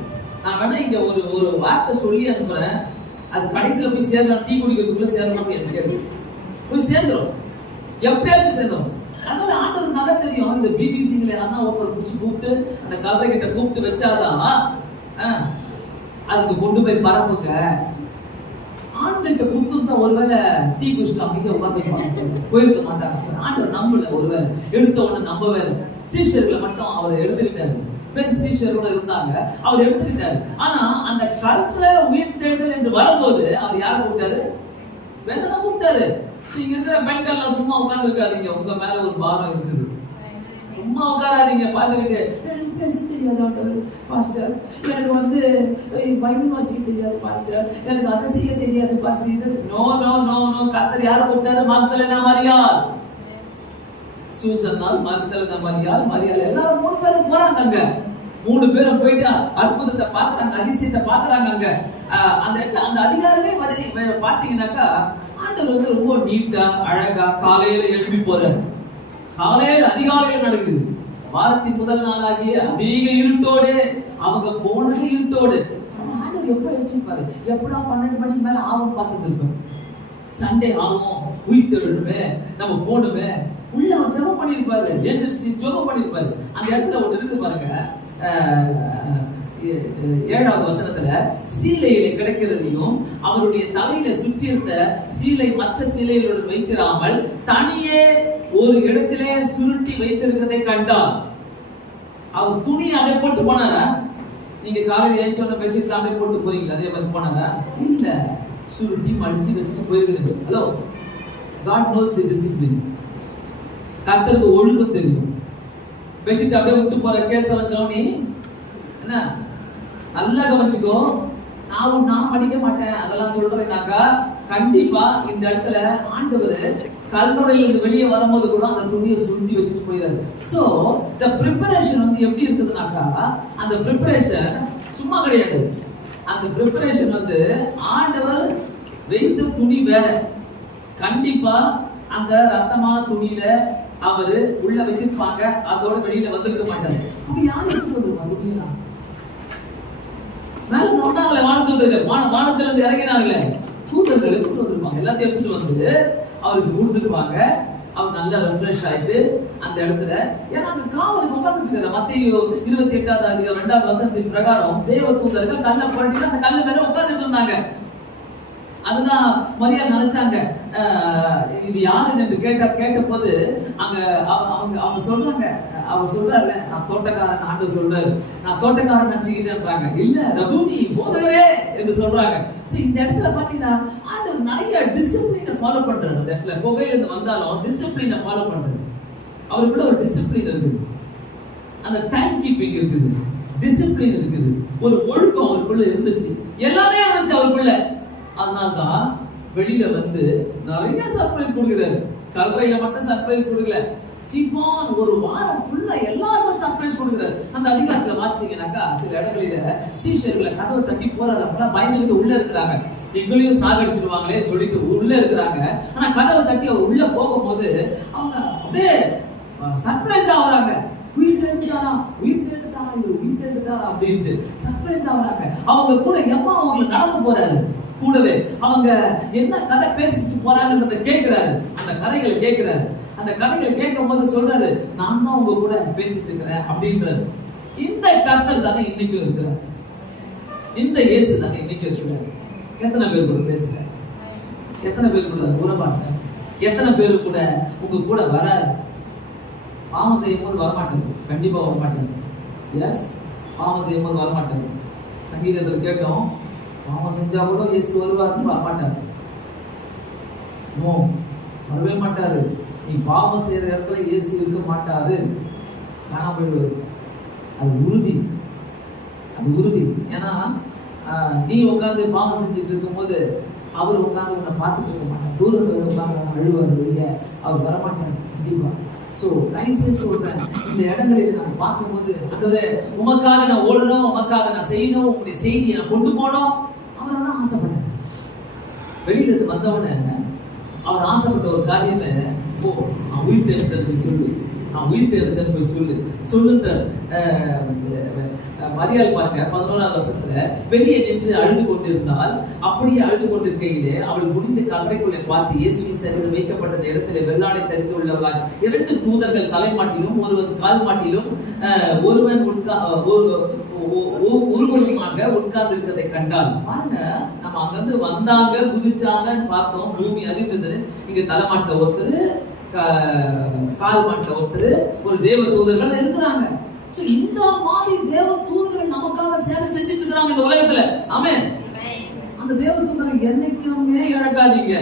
நான் வேணா இங்க ஒரு வார்த்தை சொல்லி அனுப்புறேன், அது கடைசியில போய் சேரலாம், டீ குடிக்கிறதுக்குள்ள சேரணும், எனக்கு கேள்வி போய் சேர்ந்துடும், எப்படியாச்சும் சேர்ந்துடும். அதனால ஆண்டவர் நல்லா தெரியும், இந்த பிபிசிங்களை அண்ணா ஒருத்தர் புடிச்சு கூப்பிட்டு அந்த கதை கிட்ட கூப்பிட்டு வச்சாதான் அதுக்கு கொண்டு போய் பரப்புங்க. ஆண்கிட்ட கொடுத்துருந்தா ஒருவேளை டீ குடிச்சிட்டு அப்படியே உட்காந்துருப்பாங்க, போயிருக்க மாட்டாங்க. ஆண்டவர் நம்பல, ஒருவேளை எடுத்த உடனே நம்பவே இல்லை. சீஷர்களை மட்டும் அவர் எடுத்துக்கிட்டாரு, பெண் சீஷர்களோட இருந்தாங்க, அவர் எடுத்துக்கிட்டாரு. ஆனா அந்த கருத்துல உயிர் தேடுதல் என்று வரும்போது அவர் யாரை கூப்பிட்டாரு? பெண்ணதான் கூப்பிட்டாரு. இங்க இருக்கிற பெண்கள் சும்மா உட்கார்ந்து இருக்காதீங்க, உங்க மேல ஒரு பாரம் இருக்குது. சும்மா உட்காராதீங்க பார்த்துக்கிட்டு, எனக்கு பேச தெரியாது பாஸ்டர், எனக்கு பைபிள் வாசிக்க தெரியாது பாஸ்டர், எனக்கு அதை செய்ய தெரியாது pastor. No no no no. கர்த்தர் யாரை கூப்பிட்டாரு? மகதலேனா மரியாள், சூசன்னாள், மகதலேனா மரியாள், மரியாள் எல்லாரும் 3 பேரும் போறாங்க. 3 பேரும் போயிட்டு அற்புதத்தை பாக்குறாங்க, அதிசயத்தை பாக்குறாங்க. அங்க அந்த இடத்துல அந்த அதிகாரமே பாத்தீங்கன்னாக்கா ஆண்டவர் ரொம்ப நீட்டா அழகா காலையில எழுப்பி போறாரு. காலையில அதிகாலையில நடக்குது. வாரத்தின் முதல் நாளாகிய அதிக இருட்டோடு, அவங்க போனது இருட்டோடு. ஆண்டவர் எப்ப எழுச்சிப்பாரு? எப்படா 12 மணிக்கு மேல ஆகும் பார்த்துட்டு இருப்போம். சண்டே ஆகும், உயிர்த்தெழுமே, நம்ம போடுமே, உள்ள அவர் ஜெபம் பண்ணிருப்பாரு, எழுந்திருச்சு ஜெபம் பண்ணிருப்பாரு. அந்த இடத்துல ஒண்ணு இருக்குது பாருங்க, 7வது வசனத்துல, சீலையில கிடைக்கிறதையும் அவருடைய தலையில சுற்றியிருந்த சீலை மற்ற சீலைகளுடன் வைத்திராமல் தனியே ஒரு இடத்திலே சுருட்டி வைத்திருக்கிறதை கண்டார். அவர் துணி அப்படியே போட்டு போனாரா? நீங்க காலையில ஏஞ்சோட பெட்ஷீட் அப்படியே போட்டு போறீங்களா? அதே மாதிரி போனாரா? இல்ல, சுருட்டி மடிச்சு வச்சுட்டு போயிருக்குது. Hello, God knows the discipline. கர்த்தருக்கு ஒழுக்கம் தெரியும். பெட்ஷீட் அப்படியே விட்டு போற கேஸெல்லாம் கவனி, என்ன நல்லா கவனிச்சுக்கோ. நான் படிக்க மாட்டேன் அதெல்லாம் சொல்றேன்னாக்கா கண்டிப்பா இந்த இடத்துல ஆண்டவர் கல்லறையில இருந்து வெளியே வரும்போது கூட அந்த துணியை சுருட்டி வச்சுட்டு போயிடாரு. சோ the preparation எப்படி இருக்குதுனாக்கா, அந்த preparation சும்மா கிடையாது. அந்த preparation ஆண்டவர் வைத்த துணி வேற. கண்டிப்பா அந்த ரத்தமான துணியில அவரு உள்ள வச்சிருப்பாங்க, அதோட வெளியில வந்திருக்க மாட்டாரு. அப்ப யார் எடுத்துட்டு வந்துருப்பா துணியா? மேல நோட்டாங்களே வானதூதர்கள், வானத்துல இருந்து இறங்கினார்களே தூதர்கள் எடுத்துட்டு வந்திருப்பாங்க. எல்லாத்தையும் எடுத்துட்டு வந்து அவருக்கு கொடுத்துருப்பாங்க. அவர் நல்லா ரெஃப்ரெஷ் ஆயிட்டு அந்த இடத்துல, ஏன்னா அங்க காவலுக்கு உட்கார்ந்துட்டு இருக்காரு. மத்தேயு 28வது அதிகாரம் 2வது வசனத்தின் பிரகாரம் தேவ தூதர்கள் கல்லை புரட்டி அந்த கல்ல மேல உட்கார்ந்துட்டு இருந்தாங்க. அதுதான் மரியாள் நினைச்சாங்க. இது யாருன்னு என்று கேட்ட போது அங்க அவங்க சொல்றாங்க, அவர் சொல்றாரு, நான் தோட்டக்காரன். ஆண்டவர் சொல்றாரு, நான் தோட்டக்காரன் நினைச்சுக்கிட்டேன்றாங்க. இல்ல ரபூனி, போதகரே என்று சொல்றாங்க. இந்த இடத்துல பாத்தீங்கன்னா ஆண்டவர் நிறைய டிசிப்ளினை ஃபாலோ பண்றாரு. அந்த இடத்துல புகையில இருந்து வந்தாலும் டிசிப்ளினை ஃபாலோ பண்றாரு. அவருக்குள்ள ஒரு டிசிப்ளின் இருக்குது, அந்த டைம் கீப்பிங் இருக்குது, டிசிப்ளின் இருக்குது, ஒரு ஒழுக்கம் அவருக்குள்ள இருந்துச்சு, எல்லாமே இருந்துச்சு அவருக்குள்ள. அதனால்தான் வெளியில நிறைய சர்ப்ரைஸ் கொடுக்கிறாரு. கல்றையில மட்டும் சர்ப்ரைஸ் கொடுக்கல, ஒரு வாரம் ஃபுல்லா எல்லாருக்கும் சர்ப்ரைஸ் கொடுக்கிறாரு. அந்த அதிகாரத்துல வாசித்தீங்கன்னாக்கா சில இடங்களில சீஷர்களை கதவை தட்டி போறாரு. அப்பெல்லாம் பயந்துகிட்டு உள்ள இருக்கிறாங்க, எங்களையும் சாகடிச்சிருவாங்களே சொல்லிட்டு உள்ள இருக்கிறாங்க. ஆனா கதவை தட்டி அவர் உள்ள போகும்போது அவங்க அப்படியே சர்ப்ரைஸ் ஆகுறாங்க. உயிர் தெழுந்துட்டாரா, உயிர் தெழுந்துட்டாரா, இவர் உயிர் தெழுந்துட்டாரா அப்படின்ட்டு சர்ப்ரைஸ் ஆகுறாங்க. அவங்க கூட எம்மா அவங்களை நடந்து போறாரு. கூடவே அவங்க என்ன கதை பேசிட்டு போறாங்கன்றத கேட்கிறாரு. அந்த கதைகளை கேட்கிறாரு. அந்த கதைகளை கேட்கும் போது சொல்றாரு, நான் தான் உங்க கூட பேசிட்டு இருக்கிறேன் அப்படின்றாரு. இந்த கர்த்தர் தானே இன்னைக்கும் இருக்கிறார், இந்த இயேசு தானே இன்னைக்கும் இருக்கிறார். எத்தனை பேர் கூட பேசுற, எத்தனை பேர் கூட உறவாட்ட, எத்தனை பேரு கூட உங்க கூட வர பாவம் செய்யும் போது வரமாட்டேங்குது, கண்டிப்பா வரமாட்டேங்குது. எஸ், பாவம் செய்யும்போது வரமாட்டாரு. சங்கீதத்தில் கேட்டோம், பாவம் செஞ்சா கூட இயேசு வருவாருன்னு வரமாட்டாரு. வரவே மாட்டாரு. நீ பாவம் செய்யற இடத்துல இயேசு இருக்க மாட்டாரு, காணாம போயிடுவாரு. அது உறுதி, அது உறுதி. ஏன்னா நீ உட்காந்து பாவம் செஞ்சுட்டு இருக்கும் போது அவர் உட்காந்து உன்னை பார்த்துட்டு இருக்க மாட்டார். தூரத்துல உட்காந்து அழுவார், வெளியே அவர் வரமாட்டார் கண்டிப்பா. சோ லைன்ஸ் சொல்றேன், இந்த இடங்களில் நான் பார்க்கும்போது ஆண்டவரே உமக்காக நான் ஓடணும், உமக்காக நான் செய்யணும், உங்களுடைய செய்தியை நான் கொண்டு போனோம். அவர் தான் ஆசைப்பட்டார். வெளியில வந்தவன அவர் ஆசைப்பட்ட ஒரு காரியமே, நான் உயிர் தேர்ந்தேன் போய் சொல்லு, நான் உயிர் தேர்ந்தேன் போய் சொல்லு சொல்லுன்ற மரியாள் பாருங்க 11ஆவது வசனத்துல, வெளியே நின்று அழுது கொண்டிருந்தால், அப்படியே அழுது கொண்டிருக்கையிலே அவள் முடிந்த கல்லறைக்குள்ளே பார்த்து இயேசுவின் சரீரம் வைக்கப்பட்ட இடத்துல வெள்ளாடை தரித்து உள்ளவளாய் 2 தூதர்கள் தலைமாட்டிலும் ஒருவன் கால் மாட்டிலும் ஒருவன் உருவமாக உட்கார்ந்து இருக்கிறதை கண்டால். பாருங்க, நம்ம அங்கிருந்து வந்தாங்க குதிச்சாங்கன்னு பார்த்தோம், பூமி அறிந்தது. இங்க தலைமாட்டில ஒருத்தர், கால் மாட்டில ஒருத்தர், ஒரு தேவ தூதர்கள் இருக்கிறாங்க. இந்த மாதிரி தேவ தூதர்கள் நமக்காக சேவை செஞ்சுட்டு இருக்காங்க இந்த உலகத்துல. ஆமென். அந்த தேவ தூதர்கள் என்னைக்குமே இழக்காதீங்க.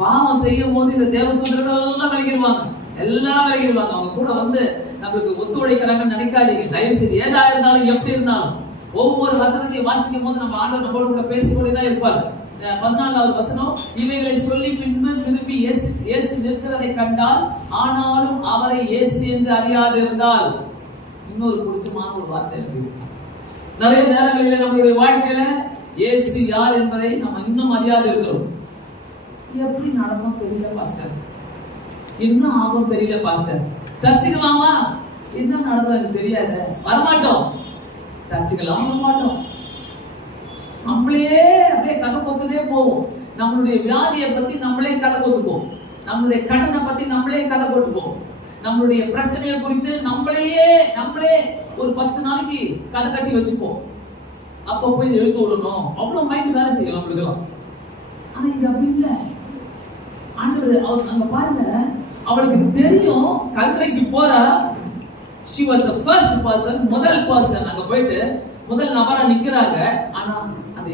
பாவம் செய்யும் போது இந்த தேவ தூதர்கள் எல்லாம் விலகிடுவாங்க, எல்லாம் விலகிடுவாங்க. அவங்க கூட வந்து நம்மளுக்கு ஒத்துழைக்கிறாங்கன்னு நினைக்காதீங்க. தயவு செய்து ஏதா இருந்தாலும் எப்படி இருந்தாலும் ஒவ்வொரு வசனத்தையும் வாசிக்கும் போது நம்ம ஆண்டவர் நம்மளோட கூட பேசிக்கொண்டேதான் இருப்பார். 14வது வசனம், இவைகளை சொல்லி பின்பு திருப்பி இயேசு நிற்கிறதை கண்டால், ஆனாலும் அவரை இயேசு என்று அறியாதிருந்தால். இன்னொரு பிடிச்சமான ஒரு வார்த்தை இருக்கு. நிறைய நேரங்களில் நம்மளுடைய வாழ்க்கையில இயேசு யார் என்பதை நம்ம இன்னும் அறியாது இருக்கிறோம். எப்படி நடக்கும் தெரியல பாஸ்டர், என்ன ஆகும் தெரியல பாஸ்டர், சர்ச்சுக்கு வாமா, என்ன நடக்கும் எனக்கு தெரியாது, வரமாட்டோம், சர்ச்சுக்கெல்லாம் வரமாட்டோம். நம்மளே அப்படியே கதை போத்துட்டே போவோம். நம்மளுடைய வியாதியை பத்தி நம்மளே கதை போட்டுப்போம், நம்மளுடைய கடனை பத்தி நம்மளே கதை போட்டுப்போம், நம்மளுடைய பிரச்சனையை குறித்து நம்மளே ஒரு 10 நாளைக்கு கதை கட்டி வச்சுப்போம். அப்ப போய் எழுத்து விடணும், அவ்வளவு மைண்ட் வேலை செய்யலாம் நம்மளுக்கு. ஆனா இங்க அப்படி இல்ல. ஆண்டவர் அவர் அங்க பாருங்க, அவளுக்கு தெரியும் கல்லறைக்கு போறா. she was the first person, முதல் பர்சன். அங்க போயிட்டு முதல் நபரா நிக்கிறாங்க. ஆனா அந்த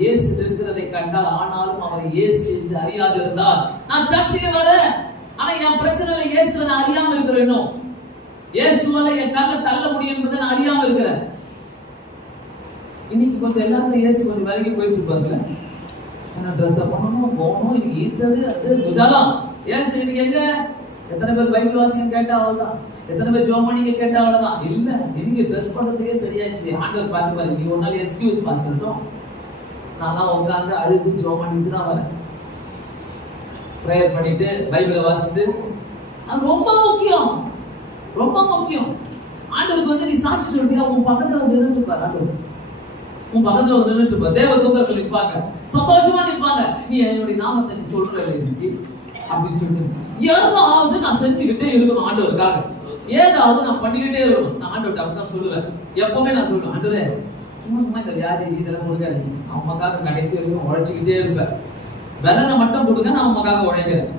இயேசு இருக்கிறதை கண்டால், ஆனாலும் அவரை இயேசு என்று அறியாது இருந்தால். நான் சர்ச்சுக்கு வரேன், ஆனா என் பிரச்சனையில இயேசுவை நான் அறியாம இருக்கிறேன். இயேசுவால என் கல்ல தள்ள முடியும் என்பதை நான் அறியாம இருக்கிறேன். இன்னைக்கு கொஞ்சம் எல்லாருக்கும் இயேசு கொஞ்சம் வேலைக்கு போயிட்டு இருப்பாங்க. நான் ட்ரெஸ் பண்ணணும், போகணும், இன்னைக்கு ஈஸ்டர், அது குஜாலம். இயேசு இன்னைக்கு எங்க? எத்தனை பேர் பைபிள் வாசிக்க கேட்டா அவ்வளவுதான், எத்தனை பேர் ஜோம் பண்ணிக்க கேட்டா அவ்வளவுதான். இல்ல, இன்னைக்கு ட்ரெஸ் பண்றதுக்கே சரியாச்சு. ஆண்டவர் பார்த்து பாருங்க, நீ ஒரு நாள் எக்ஸ்கியூஸ் பாஸ்டர்ட்டோம், நான்லாம் உட்காந்து அழுது ஜோம் பண்ணிட்டு தான் வரேன், பிரேயர் பண்ணிட்டு பைபிளை வாசிச்சுட்டு. அது ரொம்ப முக்கியம், ரொம்ப முக்கியம். ஆண்டவருக்கு வந்து நீ சாட்சி சொல்லியா, உன் பக்கத்துல வந்து நின்றுட்டு இருப்பாரு ஆண்டவர், உன் பக்கத்துல வந்து நின்றுட்டு இருப்பாரு. தேவ தூதர்கள் நிற்பாங்க, சந்தோஷமா நிற்பாங்க. நீ என்னுடைய நாமத்தை நீ சொல்ற அப்படின்னு சொல்லிட்டு ஏதாவது நான் செஞ்சுக்கிட்டே இருக்கணும் ஆண்டவருக்காக, ஏதாவது நான் பண்ணிக்கிட்டே இருக்கணும். நான் ஆண்டவர்கிட்ட அப்படிதான் சொல்லுவேன், எப்பவுமே நான் சொல்லுவேன், ஆண்டவரே சும்மா இந்த வியாதி இதெல்லாம் கொடுக்காது, அம்மாக்காக கடைசி வரைக்கும் உழைச்சிக்கிட்டே இருப்பேன், வெள்ளனை மட்டும் கொடுங்க, நான் உமக்காக உழைக்கிறேன்.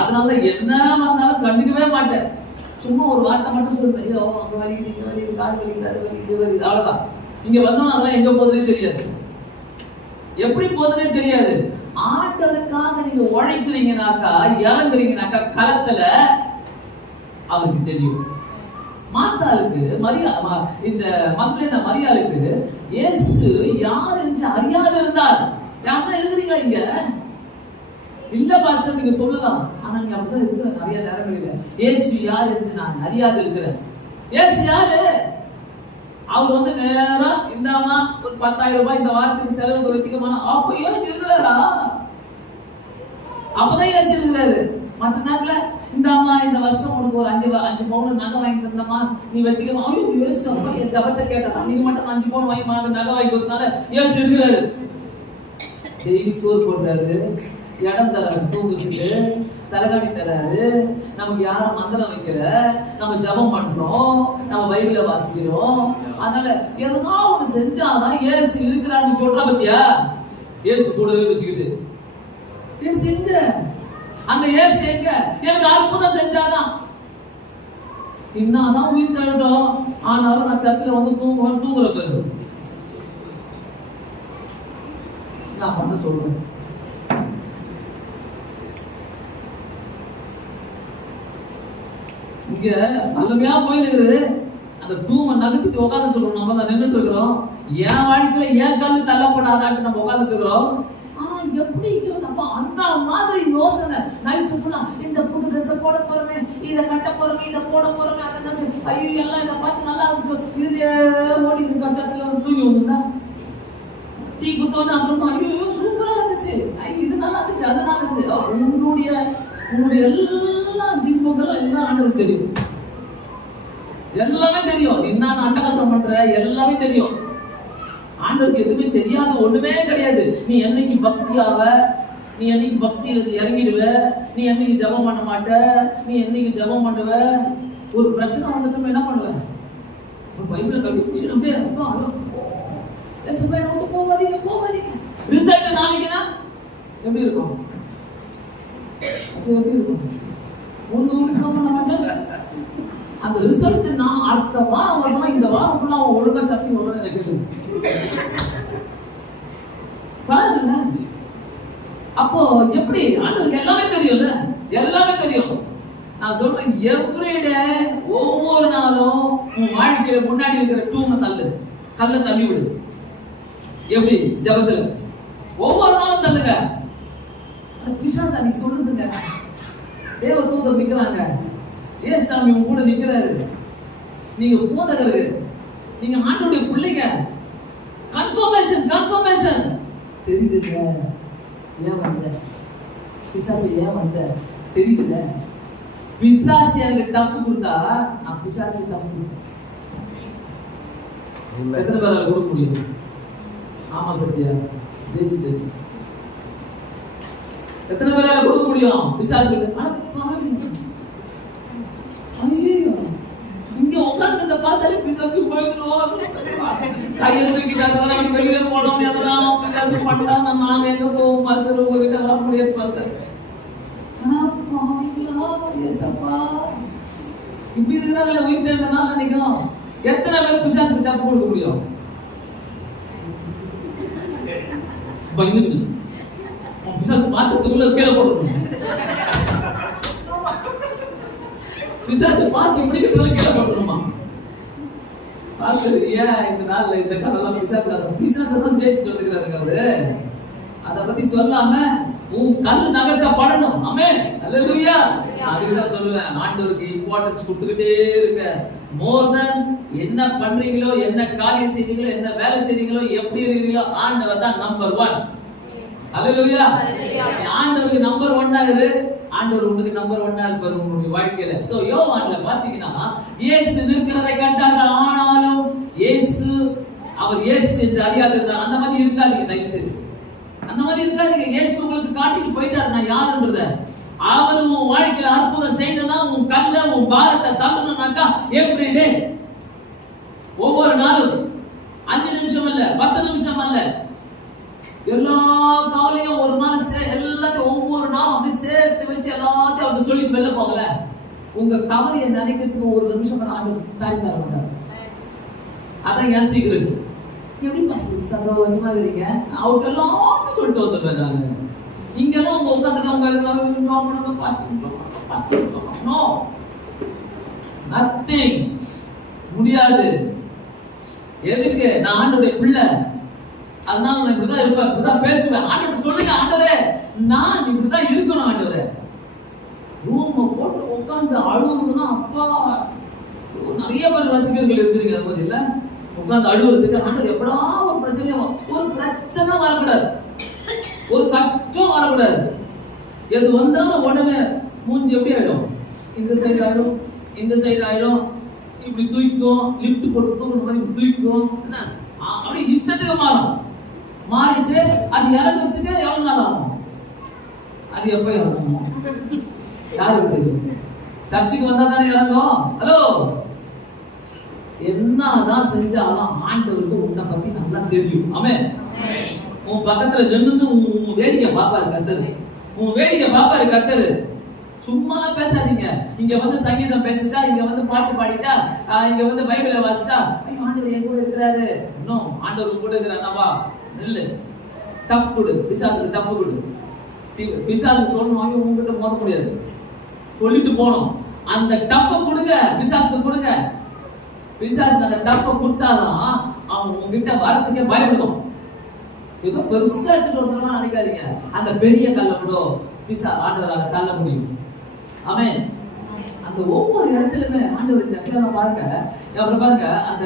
அதனால என்ன வந்தாலும் கண்டுக்கவே மாட்டேன், சும்மா ஒரு வார்த்தை மட்டும் சொல்லுவேன், ஐயோ அங்க வலிக்குது, இங்க வலிக்குது, கால் வலிக்குது, அது வலிக்குது, இது வலிக்குது, அவ்வளவுதான். இங்க வந்தோம்னா அதெல்லாம் எங்க போகுதுன்னே தெரியாது, எப்படி போகுதுன்னே தெரியாது. ஆண்டவருக்காக நீங்க உழைக்கிறீங்கனாக்கா, இறங்குறீங்கனாக்கா களத்துல அவருக்கு தெரியும். மாத்தாளுக்கு இந்த மக்களின் மரியாளுக்கு இயேசு யார் என்று அறியாது இருந்தார். யாருன்னா இருக்கிறீங்களா இங்க? இல்ல பாஸ்டர் நீங்க சொல்லலாம், ஆனா நீங்க அப்படிதான் இருக்கிற நிறைய நேரங்களில் இயேசு யார் என்று நான் அறியாது இருக்கிறேன். இயேசு யாரு? அவர் வந்து நேரா இந்தாமா ஒரு 10,000 ரூபாய் இந்த வாரத்துக்கு செலவுக்கு வச்சுக்கமான, அப்ப இயேசு இருக்கிறாரா? அப்பதான் இயேசு இருக்கிறாரு. மற்ற நேரத்துல இந்தாமா இந்த வருஷம் உனக்கு ஒரு 5 பவுன் நகை வாங்கி தந்தமா நீ வச்சுக்கமா, ஐயோ இயேசு அப்பா என் ஜபத்தை கேட்டா நீங்க மட்டும் 5 பவுன் வாங்கி நகை வாங்கி கொடுத்தனால இயேசு இருக்கிறாரு. டெய்லி சோறு போடுறாரு, இடம் தராரு, தூங்குறதுக்கு தலைகாணி தராரு, நமக்கு யாரும் மந்திரம் வைக்கிற, நம்ம ஜபம் பண்றோம், நம்ம பைபிளை வாசிக்கிறோம். அதனால எதனா ஒண்ணு செஞ்சாதான் இயேசு இருக்கிறான்னு சொல்ற பத்தியா? இயேசு கூடவே வச்சுக்கிட்டு இயேசு எங்க? அந்த இயேசு எங்க? எனக்கு அற்புதம் செஞ்சாதான். இன்னாதான் உயிர் தள்ளட்டும், ஆனாலும் நான் சர்ச்சில் வந்து தூங்குற பேரு நான் பண்ண சொல்றேன். இங்க நல்லமையா போயிருக்கு, அந்த தூமை நகர்த்திட்டு உட்காந்துட்டு இருக்கோம். நம்ம தான் நின்றுட்டு இருக்கிறோம். என் வாழ்க்கையில ஏன் கல்லு தள்ளப்படாதான்ட்டு நம்ம உட்காந்துட்டு இருக்கிறோம். ஆனா எப்படி இங்க நம்ம அந்த மாதிரி யோசனை நைட்டு ஃபுல்லா இந்த புது ட்ரெஸ் போட போறமே, இதை கட்ட போறமே, இதை போட போறமே, அதை ஐயோ எல்லாம் இதை பார்த்து நல்லா இது ஓடி இருக்கா. சர்ச்சில் வந்து தூங்கி வந்துருந்தா டீ குத்தோன்னு அப்புறமா ஐயோ சூப்பரா இருந்துச்சு, இது நல்லா இருந்துச்சு, அது நல்லா இருந்துச்சு. உன்னுடைய எல்லா ஜிம்புகளும் எல்லாம் ஆண்டவருக்கு தெரியும், எல்லாமே தெரியும். என்ன அட்டகாசம் பண்ற எல்லாமே தெரியும். ஆண்டவருக்கு எதுவுமே தெரியாத ஒண்ணுமே கிடையாது. நீ என்னைக்கு பக்தியாவ, நீ என்னைக்கு பக்தியில இறங்கிடுவ, நீ என்னைக்கு ஜபம் பண்ண மாட்ட, நீ என்னைக்கு ஜபம் பண்ணுவ. ஒரு பிரச்சனை வந்துட்டு என்ன பண்ணுவ, பைபிளை கட்டி அப்படியே போவாதீங்க. ரிசல்ட் நாளைக்குன்னா எப்படி இருக்கும்? எப்படி இருக்கும்? ஒண்ணு பண்ண மாட்டேன். அந்த ரிசல்ட் நான் அடுத்த வாரம் வரணும், இந்த வாரம் ஃபுல்லா அவன் ஒழுங்கா சர்ச்சை வரணும்னு எனக்கு பாருங்க. அப்போ எப்படி ஆண்டவருக்கு எல்லாமே தெரியும்ல, எல்லாமே தெரியும். நான் சொல்றேன், எவ்ரிடே ஒவ்வொரு நாளும் உன் வாழ்க்கையில முன்னாடி இருக்கிற தூங்க கல்ல தள்ளி விடு. எப்படி? ஜபத்துல ஒவ்வொரு நாளும் தள்ளுங்க. பிசாசு அன்னைக்கு சொல்லுதுங்க, தேவ தூதர் நிக்கிறாங்க, ஏசாமி உங்க கூட நிக்கிறாரு, நீங்க போதகரு, நீங்க ஆண்டவருடைய பிள்ளைங்க. கன்ஃபர்மேஷன் தெரியுதுங்க. ஏன் வந்த பிசாசு, ஏன் வந்த தெரியுதுங்க. பிசாசு எனக்கு டஃப் கொடுத்தா நான் பிசாசு டஃப் கொடுத்தேன். எத்தனை பேரால கொடுக்க முடியும்? ஆமா சத்யா, ஜெயிச்சுட்டு எத்தனை பேரால கொடுக்க முடியும் பிசாசு? ஐயோ, இங்க உட்கார்ந்து பார்த்தாலே பிசாசு கையை தூக்கிட்டாங்க, வெளியில போனோம், எதெல்லாம் பிசாசு பண்ணாங்க. நாங்க எங்க போவோம், மருத்துவ உங்ககிட்ட வர முடியாது பார்த்தேன். இப்படி இருக்கிறாங்களே உயிர் தெரிந்தனால நினைக்கும். எத்தனை பேர் பிசாசு கிட்ட கொடுக்க முடியும்? பயந்து பிசாசு பார்த்ததுக்குள்ள கீழே போடணும். பிசாசு பார்த்து முடிக்கிறதுல கீழே போடணுமா? பார்த்து ஏன் இந்த நாள்ல இந்த கதைலாம் பிசாசு தான் ஜெயிச்சுட்டு வந்துக்கிறாருங்க அவரு. அதை பத்தி சொல்லாம உன் கல் நகர்த்தப்படணும். ஆமென், அல்லேலூயா. அதுதான் சொல்லுவேன், ஆண்டவருக்கு இம்பார்ட்டன்ஸ் கொடுத்துக்கிட்டே இருக்க. மோர் தென் என்ன பண்றீங்களோ, என்ன காரியம் செய்றீங்களோ, என்ன வேலை செய்றீங்களோ, எப்படி இருக்கீங்களோ, ஆண்டவர் தான் நம்பர் 1. அல்லேலூயா. ஆண்டவருக்கு நம்பர் 1 இரு. ஆண்டவர் உங்களுக்கு நம்பர் 1 இருப்பாரு உங்களுடைய வாழ்க்கையில. சோ யோவான்ல பாத்தீங்கன்னா இயேசு நிற்கிறதை கண்டாங்க. ஆனாலும் அவர் இயேசு என்று அறியாதிருந்தார். அந்த மாதிரி இருக்காதீங்க, தயவு செய்து அந்த மாதிரி இருக்காதீங்க. இயேசு உங்களுக்கு காட்டிட்டு போயிட்டாரு நான் யாருன்றத. அவர் உன் வாழ்க்கையில அற்புதம் செய்யணும்னா, உன் கல்ல உன் பாரத்தை தள்ளணும்னாக்கா எவ்ரிடே, ஒவ்வொரு நாளும் 5 நிமிஷம் அல்ல, 10 நிமிஷம் அல்ல, எல்லா கவலையும் ஒரு நாள் எல்லாத்தையும் ஒவ்வொரு நாளும் அப்படி சேர்த்து வச்சு எல்லாத்தையும் அவருக்கு சொல்லிட்டு வெளில போகல. உங்க கவலையை நினைக்கிறதுக்கு ஒரு நிமிஷம் டைம் தர மாட்டார். அதான் என் சீக்கிரம். எப்படி சந்தோஷமா இருக்கீங்க, அவருக்கு எல்லாத்தையும் சொல்லிட்டு வந்துடுவேன் நானு. இங்கெல்லாம் உங்க உட்காந்துட்டு முடியாது. எதுக்கு? நான் ஆண்டவருடைய பிள்ளை, அதனால நான் இப்படிதான் இருப்பேன், இப்படிதான் பேசுவேன். ஆண்டவர் சொல்லுங்க, ஆண்டவரே நான் இப்படிதான் இருக்கணும். ஆண்டவரே ரூம் போட்டு உட்காந்து அழுவுதுன்னா, அப்பா நிறைய பேர் ரசிகர்கள் இருந்திருக்கு. அது மாதிரி இல்ல, உட்காந்து அழுவுறதுக்கு ஆண்டவர் எப்படா ஒரு பிரச்சனை வரக்கூடாது, ஒரு கஷ்டம் வரக்கூடாது. எது வந்தாலும் உடனே மூஞ்சி எப்படி ஆயிடும், இந்த சைடு ஆயிடும், இந்த சைடு ஆயிடும், இப்படி தூக்கும், லிப்ட் போட்டு தூக்குற மாதிரி தூக்கும், அப்படி இஷ்டத்துக்கு மாறிட்டு அது இறங்குறதுக்கு எவ்வளவு நாள் ஆகும்? அது எப்ப இறங்கும் யாருக்கு தெரியும்? சர்ச்சைக்கு வந்தா தானே இறங்கும். ஹலோ, என்னதான் செஞ்சாலும் ஆண்டவருக்கு உன்னை பத்தி நல்லா தெரியும். ஆமென். உன் பக்கத்துல நின்று உன் வேடிக்கை பாப்பாரு கத்தரு, உன் வேடிக்கை பாப்பாரு கத்தரு. சும்மாலாம் பேசாதீங்க. இங்க வந்து சங்கீதம் பேசிட்டா, இங்க வந்து பாட்டு பாடிட்டா, இங்க வந்து பைபிளை வாசிட்டா, ஐயோ ஆண்டவர் என் கூட இருக்கிறாரு. இன்னும் ஆண்டவர் கூட இருக்கிறாருவா இல்ல. டஃப் கொடு, பிசாசுக்கு டஃப் கொடு. பிசாசு சொல்லணும், ஐயோ உங்ககிட்ட மோத முடியாது சொல்லிட்டு போனோம். அந்த டஃப் கொடுங்க, பிசாசுக்கு கொடுங்க. பிசாசுக்கு அந்த டஃப் கொடுத்தாதான் அவன் உங்ககிட்ட வரத்துக்கே பயப்படும். ஏதோ பெருசா எடுத்துட்டு வந்துடலாம் நினைக்காதீங்க. அந்த பெரிய கல்ல கூட ஆண்டவரால தள்ள முடியும். ஆமென். அந்த ஒவ்வொரு இடத்துலயுமே ஆண்டவர் இந்த இடத்துல பாருங்க, அப்புறம் பாருங்க அந்த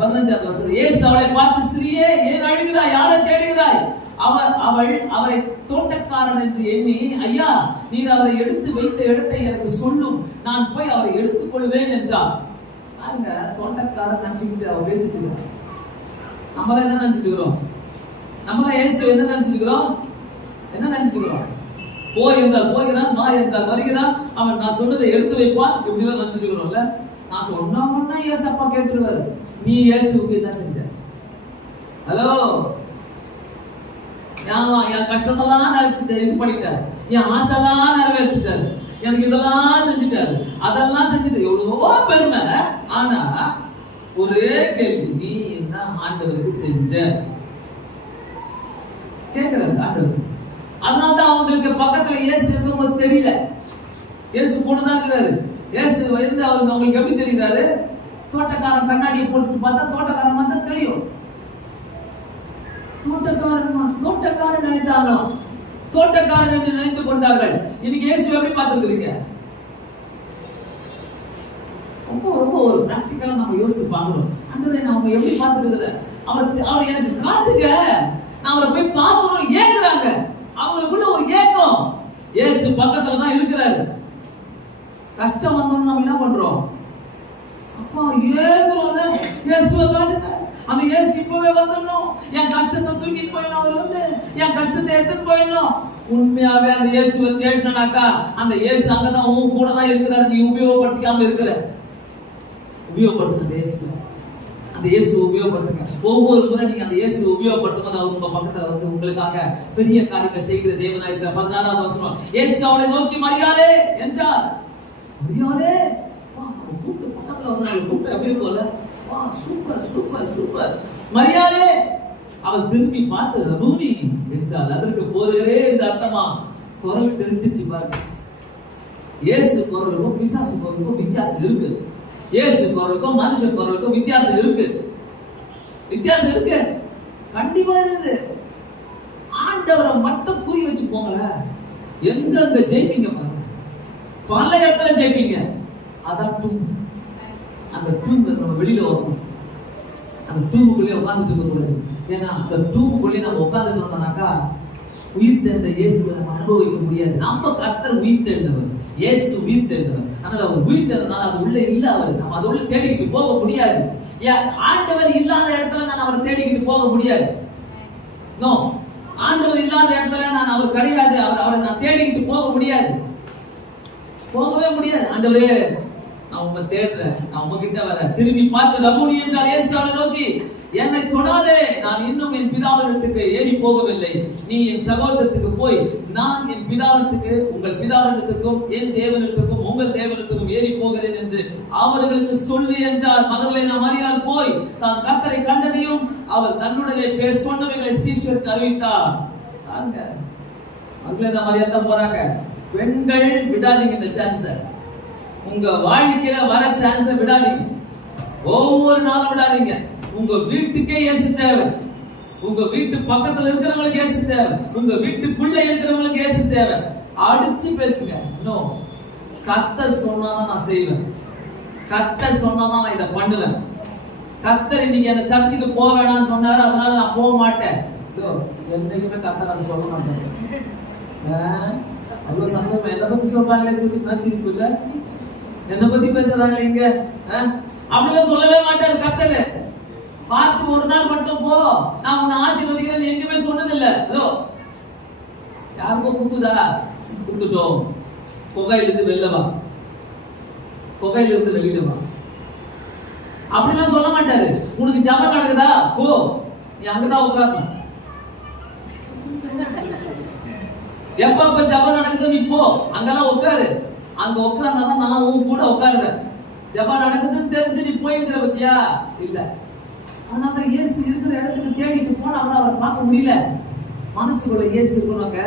15வது வசனம், இயேசு அவளை பார்த்து, ஸ்திரீயே ஏன் அழுகிறாய், யாரை தேடுகிறாய்? அவள் அவரை தோட்டக்காரன் என்று எண்ணி, ஐயா நீர் அவரை எடுத்து வைத்த இடத்தை எனக்கு சொல்லும், நான் போய் அவரை எடுத்துக் கொள்வேன் என்றார். பாருங்க, தோட்டக்காரன் நினைச்சுக்கிட்டு அவ பேசிட்டு இருக்கிறார். நம்மள என்ன நினைச்சிட்டு இருக்கிறோம்? நம்மள இயேசு என்ன நினைச்சிட்டு இருக்கிறோம்? என்ன நினைச்சிட்டு இருக்கிறோம்? போய் என்றால் போகிறான், வா என்றால் வருகிறான், அவன் நான் சொன்னதை எடுத்து வைப்பான், இப்படிலாம் நினைச்சிட்டு இருக்கிறோம்ல. நான் சொன்னா ஏசப்பா கேட்டுருவாரு. நீ இயேசுக்கு என்ன செஞ்ச? ஹலோ, என் கஷ்டத்தெல்லாம் இது பண்ணிட்டாரு, என் ஆசைலாம் நிறைவேற்றிட்டாரு, எனக்கு இதெல்லாம் செஞ்சுட்டாரு, அதெல்லாம் செஞ்சுட்டு எவ்வளவோ பெருமை. ஆனா ஒரே கேள்வி, நீ என்ன ஆண்டவருக்கு செஞ்ச கேட்கிறாரு ஆண்டவர். அதனால்தான் அவங்களுக்கு பக்கத்துல இயேசு இருக்கும்போது தெரியல. இயேசு போட்டுதான் இருக்கிறாரு. இயேசு வந்து அவங்களுக்கு எப்படி தெரிகிறாரு? தோட்டக்காரன் கண்ணாடியை போட்டு பார்த்தா தோட்டக்காரன் வந்தா தெரியும். தோட்டக்காரன் நினைத்தாங்களாம், தோட்டக்காரன் என்று நினைத்துக் கொண்டார்கள். இன்னைக்கு இயேசு எப்படி பார்த்துக்கிறீங்க? ரொம்ப ரொம்ப ஒரு பிராக்டிக்கலா நம்ம யோசித்து பார்க்கணும். ஆண்டவரே நாம எப்படி பார்த்துக்கிறது? அவர் எனக்கு காட்டுங்க, நான் அவரை போய் பார்க்கணும் ஏங்குறாங்க. அவங்களுக்குள்ள ஒரு ஏக்கம். இயேசு பக்கத்துல தான் இருக்கிறாரு. கஷ்டம் வந்தோம்னா நம்ம என்ன பண்றோம்? அப்பா ஏங்குறோம்ல, இயேசுவை காட்டுங்க. அந்த இயேசு இப்பவே வந்துடணும், என் கஷ்டத்தை தூக்கிட்டு போயிடணும், அவர் வந்து என் கஷ்டத்தை எடுத்துட்டு போயிடணும். உண்மையாவே அந்த இயேசுவை கேட்டனாக்கா அந்த இயேசு அங்கதான் உன் கூட தான் இருக்கிறாரு. நீ உபயோகப்படுத்திக்காம இருக்கிற, உபயோகப்படுத்துங்க அந்த இயேசுவை. அந்த இயேசுவை உபயோகப்படுத்துங்க. ஒவ்வொரு முறை நீங்க அந்த இயேசுவை உபயோகப்படுத்தும் போது அவர் உங்க பக்கத்துல வந்து உங்களுக்காக பெரிய காரியங்களை செய்கிற தேவனா இருக்கிற. 16வது வசனம், இயேசு அவளை நோக்கி மரியாதே என்றார். மரியாதே, கூப்பிட்டு பக்கத்துல வந்து கூப்பிட்டு அப்படியே போல, வா சூப்பர் சூப்பர் சூப்பர் மரியாதே. அவள் திரும்பி பார்த்து ரபூனி என்றால் அதற்கு போகிறே என்று அர்த்தமா. குரல் தெரிஞ்சிச்சு பாருங்க. இயேசு குரலுக்கும் பிசாசு குரலுக்கும் வித்தியாசம் இருக்கு. இயேசு குரலுக்கும் மனுஷ குரலுக்கும் வித்தியாசம் இருக்கு. வித்தியாசம் இருக்கு, கண்டிப்பா இருக்குது. ஆண்டவரை மட்டும் புரிய வச்சு போங்களேன், எங்க ஜெயிப்பீங்க பாருங்க. பல இடத்துல ஜெயிப்பீங்க. அதான் டூம். அந்த டூம்ல நம்ம வெளியில வரணும். அந்த டூமுக்குள்ளே உட்கார்ந்துட்டு இருக்க கூடாது. ஏன்னா அந்த டூமுக்குள்ளே நம்ம உட்கார்ந்துட்டு இருந்தோம்னாக்கா உயிர் தெழுந்த இயேசுவை நம்ம அனுபவிக்க முடியாது. நம்ம கர்த்தர் உயிர் தெழுந்தவர், இயேசு உயிர் தெழுந்தவர். ஆனால் அவர் உயிர் தெழுந்தனால அது உள்ள இல்ல. அவர் நம்ம அது உள்ள தேடிக்கிட்டு போக முடியாது. ஆண்டவர் இல்லாத இடத்துல நான் அவரை தேடிக்கிட்டு போக முடியாது. நோ, ஆண்டவர் இல்லாத இடத்துல நான் அவர் கிடையாது, அவரை நான் தேடிக்கிட்டு போக முடியாது, போகவே முடியாது. ஆண்டவரே நான் உங்க தேடுறேன், நான் உங்ககிட்ட வர. திரும்பி பார்த்து ரபூனி என்றால் இயேசு அவளை நோக்கி, என்னை தொடாதே, நான் இன்னும் என் பிதாவிடத்துக்கு ஏறி போகவில்லை. நீ என் சகோதரத்துக்கு போய், நான் என் பிதாவிடத்துக்கு, உங்கள் பிதாவிடத்துக்கும் என் தேவனிடத்துக்கும் உங்கள் தேவனிடத்துக்கும் ஏறி போகிறேன் என்று அவர்களுக்கு சொல்லி என்றார். மகதலேனா மரியாள் போய் தான் கர்த்தரை கண்டதையும் அவள் தன்னுடைய பேர் சொன்னவைகளை சீஷருக்கு அறிவித்தார். மகதலேனா மரியாள் தான் போறாங்க. பெண்கள் விடாதீங்க இந்த சான்ஸை. உங்க வாழ்க்கையில வர சான்ஸை விடாதீங்க. ஒவ்வொரு நாளும் விடாதீங்க. உங்க வீட்டுக்கே இயேசு தேவை. உங்க வீட்டு பக்கத்துல இருக்கிறவங்களுக்கு இயேசு தேவை. உங்க வீட்டுக்குள்ள இருக்கிறவங்களுக்கு இயேசு தேவை. அடிச்சு பேசுங்க. இன்னும் கர்த்தர் சொன்னாதான் நான் செய்வேன், கர்த்தர் சொன்னாதான் நான் இதை பண்ணுவேன். கர்த்தர் இன்னைக்கு அந்த சர்ச்சுக்கு போக வேணாம்னு சொன்னாரு, அதனால நான் போக மாட்டேன். என்னைக்குமே கர்த்தர் நான் சொல்ல மாட்டேன். அவ்வளவு சந்தோஷம். என்னை பத்தி சொல்றாங்களே சொல்லி பேசிட்டு இல்ல, என்னை பத்தி பேசுறாங்க இங்க அப்படிலாம் சொல்லவே மாட்டாரு கர்த்தர். பார்த்து ஒரு நாள் மட்டும் போ, நான் உன்னை ஆசீர்வதிக்கிறேன் எங்குமே சொன்னது இல்ல. ஹலோ, யாருக்கோ கூப்பிடுதா? கூப்பிட்டோம். புகையிலிருந்து வெளில வா, புகையிலிருந்து வெளியில வா அப்படிலாம் சொல்ல மாட்டாரு. உனக்கு ஜபம் நடக்குதா போ, நீ அங்கதான் உட்காரணும். எப்ப ஜெபம் நடக்குது நீ போ, அங்கெல்லாம் உட்காரு. அங்க உட்கார்ந்தாதான் நான் உன் கூட உட்காருவேன். ஜெபம் நடக்குதுன்னு தெரிஞ்சு நீ போயிருக்கிற பத்தியா? இல்ல. அதனால இயேசு இருக்கிற இடத்துக்கு தேடிட்டு போனா கூட அவரை பார்க்க முடியல. மனசுக்குள்ள இயேசு இருக்கணுங்க.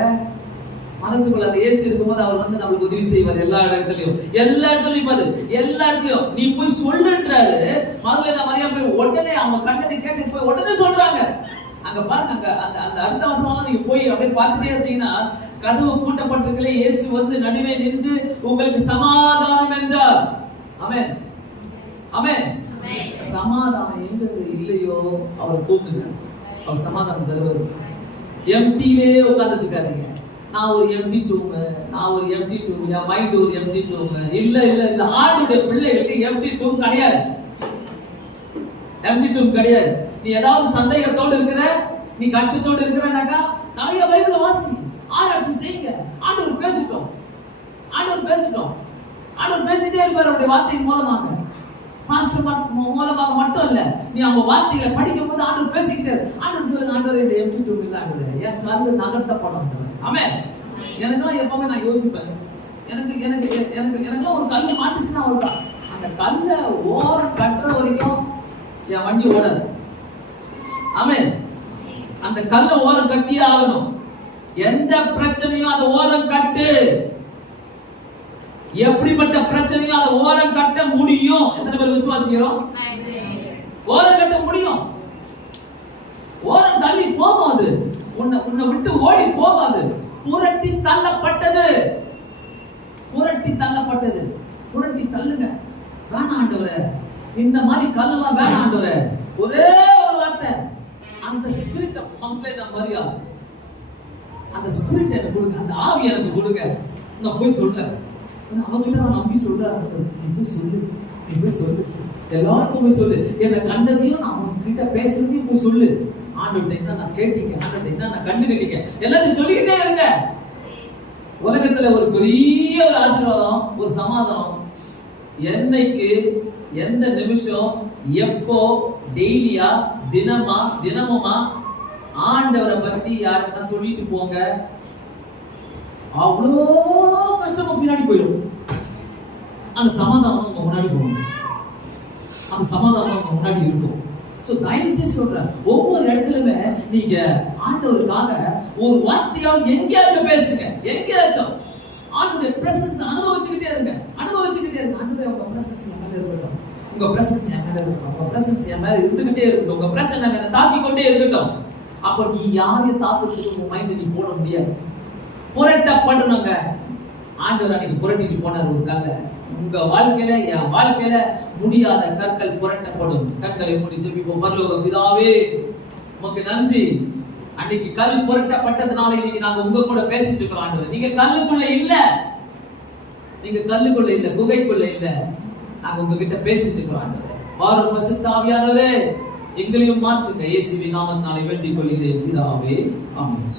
மனசுக்குள்ள அந்த இயேசு இருக்கும்போது அவர் வந்து நம்மளுக்கு உதவி செய்வார். எல்லா இடத்துலயும் பாரு, எல்லா இடத்துலயும் நீ போய் சொல்லுன்றாரு. மகதலேனா மரியாதை போய் உடனே அவங்க கண்டதை கேட்டு போய் உடனே சொல்றாங்க. அங்க பாருங்க, அங்க அந்த அந்த அடுத்த வசனம் நீங்க போய் அப்படியே பார்த்துட்டே இருந்தீங்கன்னா, கதவு பூட்டப்பட்டிருக்கல, இயேசு வந்து நடுவே நின்று உங்களுக்கு சமாதானம் என்றார். ஆமென், ஆமென். சமாதானம் எங்க இல்லையோ அவர் தூங்குங்க, அவர் சமாதானம் தருவார். எம்டிலே உட்கார்ந்துட்டு இருக்காருங்க. நான் ஒரு எம்டி டூம், என் மைண்ட் ஒரு எம்டி டூம். இல்ல இல்ல இல்ல, ஆடுடைய பிள்ளைகளுக்கு எம்டி டூம் கிடையாது. எம்டி டூம் கிடையாது. நீ ஏதாவது சந்தேகத்தோடு இருக்கிற, நீ கஷ்டத்தோடு இருக்கிறனாக்கா நிறைய பைபிளை வாசி, ஆராய்ச்சி செய்யுங்க. ஆண்டவர் பேசிட்டோம், ஆண்டவர் பேசிட்டே இருப்பார் அவருடைய வார்த்தையின் மூலமாக. மாஸ்டர் மூலமாக மட்டும் இல்ல, நீ அவங்க வார்த்தைகளை படிக்கும் போது ஆண்டவர் பேசிக்கிட்டே. ஆண்டவர் சொல்லுங்க, ஆண்டவர் இது எம்டி டூம் இல்ல, என் கல்லு நகர்த்தப்படும். ஆமென். எனக்குலாம் எப்பவுமே நான் யோசிப்பேன், எனக்குலாம் ஒரு கல்லு மாட்டுச்சுன்னா அவ்வளவுதான். அந்த கல்லை ஓரம் கட்டுற வரைக்கும் என் வண்டி ஓடாது. ஆமென். அந்த கல்லை ஓரம் கட்டியே ஆகணும். எந்த பிரச்சனையும் அதை ஓரம் கட்டு. எப்படிப்பட்ட பிரச்சனையும் அதை ஓரம் கட்ட முடியும். எத்தனை பேர் விசுவாசிக்கிறோம்? ஓரம் கட்ட முடியும். ஓரம் தள்ளி போகாது, உன்னை விட்டு ஓடி போகாது. புரட்டி தள்ளப்பட்டது, புரட்டி தள்ளுங்க. வேணாம் ஆண்டவரே, இந்த மாதிரி கல்லெல்லாம் வேணாம் ஆண்டவரே. ஒரே ஒரு வார்த்தை, அந்த ஸ்பிரிட் ஆஃப் கம்ப்ளைண்ட் மரியா, அந்த ஸ்பிரிட் எனக்கு கொடுங்க, அந்த ஆவி எனக்கு கொடுங்க. நான் போய் சொல்றேன். அவங்கிட்ட நான் நம்பி சொல்றாரு, நீ போய் சொல்லு, எல்லாருக்கும் போய் சொல்லு. என்னை கண்டதையும் நான் உங்ககிட்ட பேசுறதையும் போய் சொல்லு. ஆண்டவர்கிட்ட நான் கேட்டீங்க, ஆண்டவர்கிட்ட நான் கண்டுகிட்டீங்க, எல்லாத்தையும் சொல்லிக்கிட்டே இருங்க. உலகத்துல ஒரு பெரிய ஒரு ஆசீர்வாதம், ஒரு சமாதானம் என்னைக்கு, எந்த நிமிஷம், எப்போ, டெய்லியா, தினமுமா ஆண்டவரை பத்தி யாருன்னா சொல்லிட்டு போங்க. அவ்வளோ கஷ்டமா பின்னாடி போயிடும். அந்த சமாதானம் உங்க முன்னாடி போகும், அந்த சமாதானம் உங்க முன்னாடி இருக்கும். சோ தயவு செய்து சொல்றேன், ஒவ்வொரு இடத்துலயுமே நீங்க ஆண்டவருக்காக ஒரு வார்த்தையாவது எங்கேயாச்சும் பேசுங்க. எங்கேயாச்சும் ஆண்டவருடைய பிரசன்ஸ் அனுபவிச்சுக்கிட்டே இருங்க. ஆண்டவரே, உங்க பிரசன்ஸ் என் மேல இருக்கட்டும், உங்க பிரசன்ஸ் என் மேல இருக்கட்டும், உங்க பிரசன்ஸ் என் மேல இருந்துகிட்டே இருக்கட்டும், உங்க பிரசன்ஸ் என்னை தாக்கிக் கொண்டே இருக்கட்டும். அப்ப நீ யாரையும் தாக்குறதுக்கு உங்க மைண்ட் நீ போட முடியாது. புரட்டப்படணுங்க. ஆண்டவர் அன்னைக்கு புரட்டிட்டு போனார் ஒரு கல்லை. உங்க வாழ்க்கையில, என் வாழ்க்கையில முடியாத கற்கள் புரட்டப்படும். கற்களை மூடி ஜெபிப்போம். பரலோக பிதாவே, உமக்கு நன்றி. அன்னைக்கு கல் புரட்டப்பட்டதுனால இன்னைக்கு நாங்க உங்க கூட பேசிட்டு இருக்கோம். ஆண்டவர், நீங்க கல்லுக்குள்ள இல்ல, குகைக்குள்ள இல்ல, நாங்க உங்ககிட்ட பேசிட்டு இருக்கோம். ஆண்டவர், வாரும் பரிசுத்த ஆவியானவரே, எங்களையும் மாற்றுங்க. இயேசுவின் நாமத்தினாலே வேண்டிக் கொள்கிறேன் பிதாவே, ஆமென்.